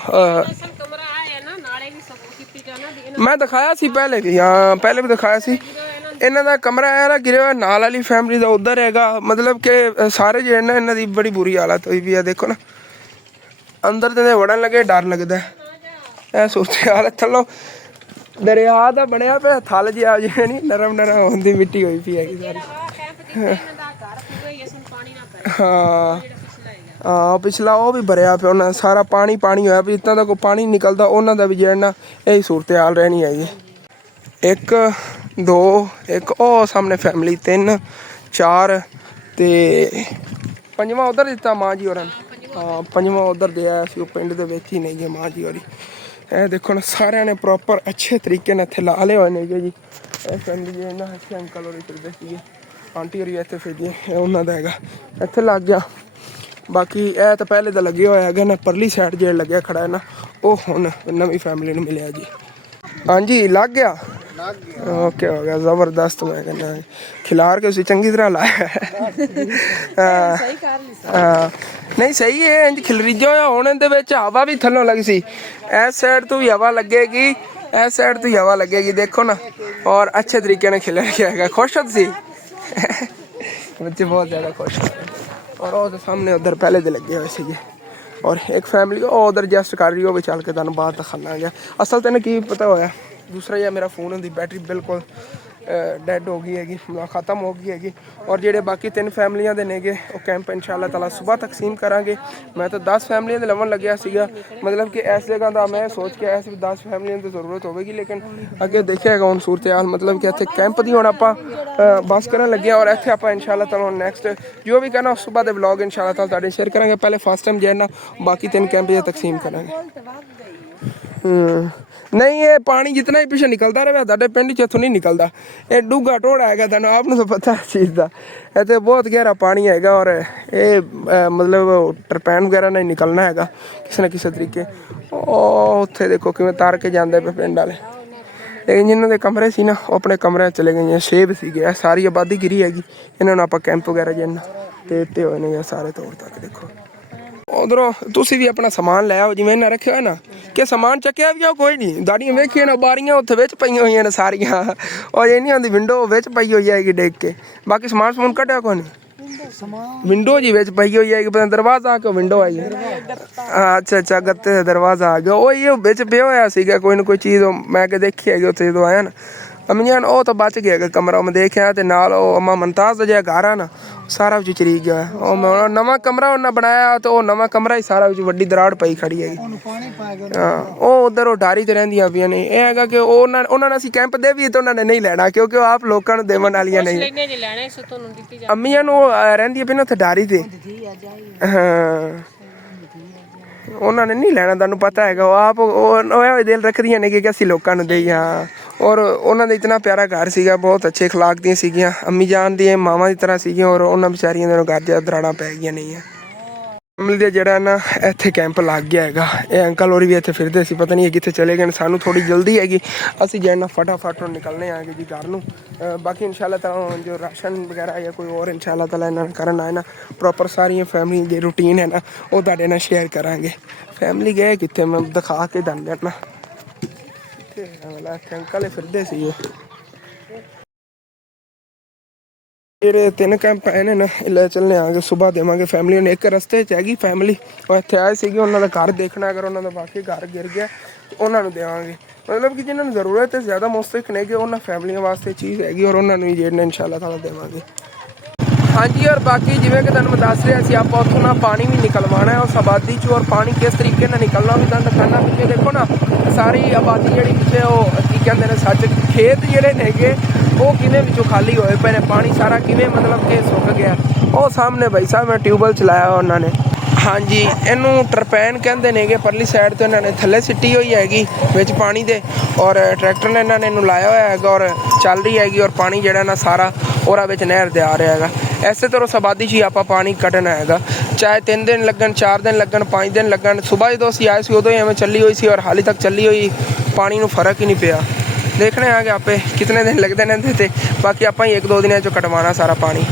मैं दिखाया सी पहले भी हाँ पहले भी दिखाया सी इन्हां दा कमरा है गिरे हुआ नाल वाली फैमिली का उधर हैगा मतलब कि सारे जिहड़े ना इन्हां दी बड़ी बुरी हालत हुई भी है। देखो ना अंदर ते वड़न लगे डर लगदा है सोचे हाल थल्लों दरिया दा बनिया पे थल जिहा जिवें नहीं नरम नरम होंदी मिट्टी हुई पई हैगी सारी। हाँ हाँ पिछला वो भी भरिया पे उन्हें सारा पानी पानी होया इतना का कोई पानी निकलता उन्हों का भी जो ना यही सूरत हाल रहनी है। 1 2 एक ओ सामने फैमिली 3 4 ते 5वां उधर दिता माँ जी और हाँ 5वां उधर दिया पिंड दे विच ही नहीं है माँ जी और ए देखो ना सारे ने प्रॉपर अच्छे तरीके ने इत्थे ला ले हुए ने जी। फैमिली जो ना इत्थे अंकल और फिरदे सीगे आंटी और इत्थे फिरदी उन्हों दा हैगा इत्थे लग गया। बाकी ए तो पहले तो लगे हुआ है ना परली साइड जो लगे खड़ा है ना वो हुण नवी फैमिली ने मिले जी। हाँ जी लग गया ओके हो गया ज़बरदस्त मैं कहना खिलार के उसे चंगी तरह लाया नहीं सही है इंज खिलरीजा होया होने दे विच हवा भी थल्लों लग सी इस साइड तो भी हवा लगेगी इस साइड तो ही हवा लगेगी देखो ना और अच्छे तरीके ने खिलर गया है खुश हो सी बच्चे बहुत ज़्यादा खुश और वो सामने उधर पहले तो लगे हुए थे और एक फैमिली उधर एडजस्ट कर रही हो भी चल के तुहानूं बाहर दिखाना गया। असल तेन की पता होया दूसरा या मेरा फोन की बैटरी बिल्कुल ਡੈਡ ਹੋ ਗਈ ਹੈਗੀ, ਖਤਮ ਹੋ ਗਈ ਹੈਗੀ। ਔਰ ਜਿਹੜੇ ਬਾਕੀ 3 ਫੈਮਲੀਆਂ ਦੇ ਨੇਗੇ ਉਹ ਕੈਂਪ ਇਨਸ਼ਾਅੱਲਾ ਤਾਲਾ ਸੁਬਾਹ ਤਕਸੀਮ ਕਰਾਂਗੇ। ਮੈਂ ਤਾਂ 10 ਫੈਮਲੀਆਂ ਦੇ ਲਵਣ ਲੱਗਿਆ ਸੀਗਾ, ਮਤਲਬ ਕਿ ਇਸ ਜਗ੍ਹਾ ਦਾ ਮੈਂ ਸੋਚ ਕੇ ਆਇਆ ਸੀ ਵੀ 10 ਫੈਮਲੀਆਂ ਦੀ ਜ਼ਰੂਰਤ ਹੋਵੇਗੀ, ਲੇਕਿਨ ਅੱਗੇ ਦੇਖਿਆਗਾ ਹੁਣ ਸੂਰਤ ਹਾਲ, ਮਤਲਬ ਕਿ ਇੱਥੇ ਕੈਂਪ ਦੀ ਹੁਣ ਆਪਾਂ ਬਸ ਕਰਨ ਲੱਗੇ ਹਾਂ। ਔਰ ਇੱਥੇ ਆਪਾਂ ਇਨਸ਼ਾਅੱਲਾ ਤਾਲਾ ਹੁਣ ਨੈਕਸਟ ਜੋ ਵੀ ਕਰਨਾ ਸੁਬਾਹ ਦੇ ਵਲੌਗ ਇਨਸ਼ਾਅੱਲਾ ਤਾਲਾ ਤੁਹਾਡੇ ਸ਼ੇਅਰ ਕਰਾਂਗੇ। ਪਹਿਲੇ ਫਸਟ ਟਾਈਮ ਜਿਹੜਾ ਬਾਕੀ 3 ਕੈਂਪ ਜਾਂ ਤਕਸੀਮ ਕਰਾਂਗੇ। ਨਹੀਂ ਇਹ ਪਾਣੀ ਜਿਤਨਾ ਹੀ ਪਿੱਛੇ ਨਿਕਲਦਾ ਰਹੇ ਤੁਹਾਡੇ ਪਿੰਡ 'ਚ ਇੱਥੋਂ ਨਹੀਂ ਨਿਕਲਦਾ, ਇਹ ਡੂੰਘਾ ਟੋੜਾ ਹੈਗਾ, ਤੁਹਾਨੂੰ ਆਪ ਨੂੰ ਤਾਂ ਪਤਾ ਇਸ ਚੀਜ਼ ਦਾ। ਇੱਥੇ ਬਹੁਤ ਗਹਿਰਾ ਪਾਣੀ ਹੈਗਾ ਔਰ ਇਹ ਮਤਲਬ ਟਰਪੈਨ ਵਗੈਰਾ ਨਹੀਂ ਨਿਕਲਣਾ ਹੈਗਾ ਕਿਸੇ ਨਾ ਕਿਸੇ ਤਰੀਕੇ। ਉਹ ਉੱਥੇ ਦੇਖੋ ਕਿਵੇਂ ਤਾਰ ਕੇ ਜਾਂਦੇ ਪਏ ਪਿੰਡ ਵਾਲੇ। ਲੇਕਿਨ ਜਿਨ੍ਹਾਂ ਦੇ ਕਮਰੇ ਸੀ ਨਾ ਉਹ ਆਪਣੇ ਕਮਰਿਆਂ 'ਚ ਚਲੇ ਗਏ, ਸੇਬ ਸੀਗੇ, ਸਾਰੀ ਆਬਾਦੀ ਗਿਰੀ ਹੈਗੀ। ਇਹਨਾਂ ਨੂੰ ਆਪਾਂ ਕੈਂਪ ਵਗੈਰਾ ਜਿੰਨਾ ਤੇ ਦਿੱਤੇ ਹੋਏ ਨੇ ਸਾਰੇ ਤੌਰ ਤੱਕ। ਦੇਖੋ ਉਧਰੋਂ ਤੁਸੀਂ ਵੀ ਆਪਣਾ ਸਮਾਨ ਲੈ ਆਓ, ਜਿਵੇਂ ਇਹਨਾਂ ਰੱਖਿਆ ਹੋਇਆ ਨਾ ਕਿ ਸਮਾਨ ਚੱਕਿਆ ਵੀ ਆ ਕੋਈ ਨਹੀਂ, ਗਾੜੀਆਂ ਵੇਖੀਆਂ ਨਾ ਬਾਰੀਆਂ ਉੱਥੇ ਵਿੱਚ ਪਈਆਂ ਹੋਈਆਂ ਨੇ ਸਾਰੀਆਂ, ਔਰ ਇਹ ਨਹੀਂ ਆਉਂਦੀ ਵਿੰਡੋ ਵਿੱਚ ਪਈ ਹੋਈ ਹੈਗੀ ਡੇਕ ਕੇ। ਬਾਕੀ ਸਮਾਨ ਸਮੂਨ ਕੱਢਿਆ ਕੋਈ ਨਹੀਂ, ਵਿੰਡੋ ਜੀ ਵਿੱਚ ਪਈ ਹੋਈ ਹੈਗੀ, ਪਤਾ ਦਰਵਾਜ਼ਾ ਆ ਕੇ ਵਿੰਡੋ ਆਈ ਹੈ। ਅੱਛਾ ਗੱਤੇ ਦਾ ਦਰਵਾਜ਼ਾ ਆ ਗਿਆ, ਉਹ ਵਿੱਚ ਪਿਆ ਹੋਇਆ ਸੀਗਾ ਕੋਈ ਨਾ ਕੋਈ ਚੀਜ਼, ਮੈਂ ਕਿ ਦੇਖੀ ਹੈਗੀ ਉੱਥੇ ਜਦੋਂ ਆਇਆ ਨਾ ਅਮੀਆਂ ਉਹ ਤਾਂ ਬਚ ਗਿਆ ਹੈਗਾ ਕਮਰਾ ਮੈਂ ਦੇਖਿਆ। ਤੇ ਨਾਲ ਉਹ ਅੰਮਾ ਮੁਮਤਾਜ਼ ਦਾ ਜਿਹੜਾ ਘਰ ਆ ਨਾ ਸਾਰਾ ਵਿੱਚ ਚਰੀ ਗਿਆ। ਉਹ ਮੈਂ ਨਵਾਂ ਕਮਰਾ ਉਹਨਾਂ ਬਣਾਇਆ ਤੇ ਉਹ ਨਵਾਂ ਕਮਰਾ ਹੀ ਸਾਰਾ ਵਿੱਚ ਵੱਡੀ ਦਰਾੜ ਪਈ ਖੜੀ ਹੈਗੀ। ਹਾਂ ਉਹ ਉਧਰ ਉਹ ਡਾਰੀ ਤੇ ਰਹਿੰਦੀਆਂ ਪਈਆਂ ਨੇ। ਇਹ ਹੈਗਾ ਕਿ ਉਹਨਾਂ ਨੂੰ ਅਸੀਂ ਕੈਂਪ ਦੇ ਵੀ ਤੇ ਉਹਨਾਂ ਨੇ ਨਹੀਂ ਲੈਣਾ, ਕਿਉਂਕਿ ਉਹ ਆਪ ਲੋਕਾਂ ਨੂੰ ਦੇਵਣ ਵਾਲੀਆਂ ਨਹੀਂ। ਅੰਮੀਆਂ ਨੂੰ ਰਹਿੰਦੀਆਂ ਪਈਆਂ ਉੱਥੇ ਡਾਰੀ ਤੇ, ਹਾਂ ਉਹਨਾਂ ਨੇ ਨਹੀਂ ਲੈਣਾ, ਤੁਹਾਨੂੰ ਪਤਾ ਹੈਗਾ। ਉਹ ਆਪ ਉਹ ਦਿਲ ਰੱਖਦੀਆਂ ਨੇ ਕਿ ਅਸੀਂ ਲੋਕਾਂ ਨੂੰ ਦੇਈਏ। ਹਾਂ ਔਰ ਉਹਨਾਂ ਦਾ ਇਤਨਾ ਪਿਆਰਾ ਘਰ ਸੀਗਾ, ਬਹੁਤ ਅੱਛੇ ਅਖਲਾਕ ਦੀਆਂ ਸੀਗੀਆਂ, ਅੰਮੀ ਜਾਨ ਦੀਆਂ ਮਾਵਾਂ ਦੀ ਤਰ੍ਹਾਂ ਸੀਗੀਆਂ। ਔਰ ਉਹਨਾਂ ਵਿਚਾਰੀਆਂ ਦੇ ਘਰ ਜਿਆਦਾ ਦਰਾੜਾਂ ਪੈ ਗਈਆਂ ਨਹੀਂ ਆ। ਫੈਮਿਲੀ ਦਾ ਜਿਹੜਾ ਨਾ ਇੱਥੇ ਕੈਂਪ ਲੱਗ ਗਿਆ ਹੈਗਾ। ਇਹ ਅੰਕਲ ਹੋਰੀ ਵੀ ਇੱਥੇ ਫਿਰਦੇ ਸੀ, ਪਤਾ ਨਹੀਂ ਕਿੱਥੇ ਚਲੇ ਗਏ। ਸਾਨੂੰ ਥੋੜੀ ਜਲਦੀ ਹੈਗੀ, ਅਸੀਂ ਜਿਹੜਾ ਫਟਾਫਟ ਨਿਕਲਣੇ ਆਗੇ ਜੀ ਘਰ ਨੂੰ। ਬਾਕੀ ਇਨਸ਼ਾਅੱਲਾ ਤਾਲਾ ਜੋ ਰਾਸ਼ਨ ਵਗੈਰਾ ਜਾਂ ਕੋਈ ਹੋਰ ਇਨਸ਼ਾਅੱਲਾ ਤਾਲਾ ਇਹਨਾਂ ਕਰਨ ਆਏ ਨਾ ਪ੍ਰੋਪਰ ਸਾਰੀਆਂ ਫੈਮਿਲੀ ਦੀ ਰੂਟੀਨ ਹੈ ਨਾ ਉਹ ਤੁਹਾਡੇ ਨਾਲ ਸ਼ੇਅਰ ਕਰਾਂਗੇ। ਫੈਮਿਲੀ ਗਏ ਕਿੱਥੇ ਮੈਂ ਦਿਖਾ ਕੇ ਦਣ ਦੇਣਾ। ਅੰਕਲ ਫਿਰਦੇ ਸੀ ਜਿਹੜੇ 3 ਕੈਂਪ ਆਏ ਨੇ ਨਾ ਲੈ ਚੱਲਣੇ ਆਗੇ ਸੁਬਾਹ ਦੇਵਾਂਗੇ ਫੈਮਿਲੀ ਨੂੰ। ਇੱਕ ਰਸਤੇ 'ਚ ਹੈਗੀ ਫੈਮਿਲੀ ਉਹ ਇੱਥੇ ਆਏ ਸੀਗੇ, ਉਹਨਾਂ ਦਾ ਘਰ ਦੇਖਣਾ, ਅਗਰ ਉਹਨਾਂ ਦਾ ਬਾਕੀ ਘਰ ਗਿਰ ਗਿਆ ਉਹਨਾਂ ਨੂੰ ਦੇਵਾਂਗੇ। ਮਤਲਬ ਕਿ ਜਿਹਨਾਂ ਨੂੰ ਜ਼ਰੂਰਤ ਹੈ ਜ਼ਿਆਦਾ ਮੁਸਤਕ ਨੇ ਕਿ ਉਹਨਾਂ ਫੈਮਲੀਆਂ ਵਾਸਤੇ ਚੀਜ਼ ਹੈਗੀ ਔਰ ਉਹਨਾਂ ਨੂੰ ਹੀ ਜਿਹੜੇ ਇਨਸ਼ਾਅੱਲਾ ਤਾਲਾ ਦੇਵਾਂਗੇ। ਹਾਂਜੀ ਔਰ ਬਾਕੀ ਜਿਵੇਂ ਕਿ ਤੁਹਾਨੂੰ ਮੈਂ ਦੱਸ ਰਿਹਾ ਸੀ ਆਪਾਂ ਉੱਥੋਂ ਨਾ ਪਾਣੀ ਵੀ ਨਿਕਲਵਾਉਣਾ ਉਸ ਆਬਾਦੀ 'ਚ। ਔਰ ਪਾਣੀ ਕਿਸ ਤਰੀਕੇ ਨਾਲ ਨਿਕਲਣਾ ਵੀ ਤੁਹਾਨੂੰ ਦਿਖਾਉਣਾ। ਪਿੱਛੇ ਦੇਖੋ ਨਾ ਸਾਰੀ ਆਬਾਦੀ ਜਿਹੜੀ ਪਿੱਛੇ ਉਹ ਕੀ ਕਹਿੰਦੇ ਨੇ ਸੱਚ ਖੇਤ ਜਿਹੜੇ ਨੇਗੇ ਉਹ ਕਿਵੇਂ ਵਿੱਚੋਂ ਖਾਲੀ ਹੋਏ ਪਏ ਨੇ, ਪਾਣੀ ਸਾਰਾ ਕਿਵੇਂ ਮਤਲਬ ਕਿ ਸੁੱਕ ਗਿਆ। ਉਹ ਸਾਹਮਣੇ ਭਾਈ ਸਾਹਿਬ ਮੈਂ ਟਿਊਬਵੈੱਲ ਚਲਾਇਆ ਉਹਨਾਂ ਨੇ। ਹਾਂਜੀ ਇਹਨੂੰ ਟਰਪੈਨ ਕਹਿੰਦੇ ਨੇਗੇ, ਪਰਲੀ ਸਾਈਡ ਤੋਂ ਇਹਨਾਂ ਨੇ ਥੱਲੇ ਸਿੱਟੀ ਹੋਈ ਹੈਗੀ ਵਿੱਚ ਪਾਣੀ ਦੇ ਔਰ ਟਰੈਕਟਰ ਨੇ ਇਹਨਾਂ ਨੇ ਇਹਨੂੰ ਲਾਇਆ ਹੋਇਆ ਹੈਗਾ ਔਰ ਚੱਲ ਰਹੀ ਹੈਗੀ। ਔਰ ਪਾਣੀ ਜਿਹੜਾ ਨਾ ਸਾਰਾ ਉਹਦਾ ਵਿੱਚ ਨਹਿਰ ਦੇ ਆ ਰਿਹਾ ਹੈਗਾ। ਐਸੇ ਤਰ੍ਹਾਂ ਉਸ ਆਬਾਦੀ 'ਚ ਹੀ ਆਪਾਂ ਪਾਣੀ ਕੱਢਣਾ ਹੈਗਾ, ਚਾਹੇ 3 ਦਿਨ ਲੱਗਣ, 4 ਦਿਨ ਲੱਗਣ, 5 ਦਿਨ ਲੱਗਣ। ਸੁਬਾਹ ਜਦੋਂ ਅਸੀਂ ਆਏ ਸੀ ਉਦੋਂ ਹੀ ਐਵੇਂ ਚੱਲੀ ਹੋਈ ਸੀ ਔਰ ਹਾਲੇ ਤੱਕ ਚੱਲੀ ਹੋਈ, ਪਾਣੀ ਨੂੰ ਫਰਕ ਹੀ ਨਹੀਂ ਪਿਆ। ਦੇਖਣੇ ਆਗੇ ਆਪੇ ਕਿਤਨੇ ਦਿਨ ਲੱਗਦੇ ਨੇ ਇਹਦੇ ਤੇ। ਬਾਕੀ ਆਪਾਂ ਹੀ 1-2 ਦਿਨਾਂ 'ਚੋਂ ਕਟਵਾਉਣਾ ਸਾਰਾ ਪਾਣੀ।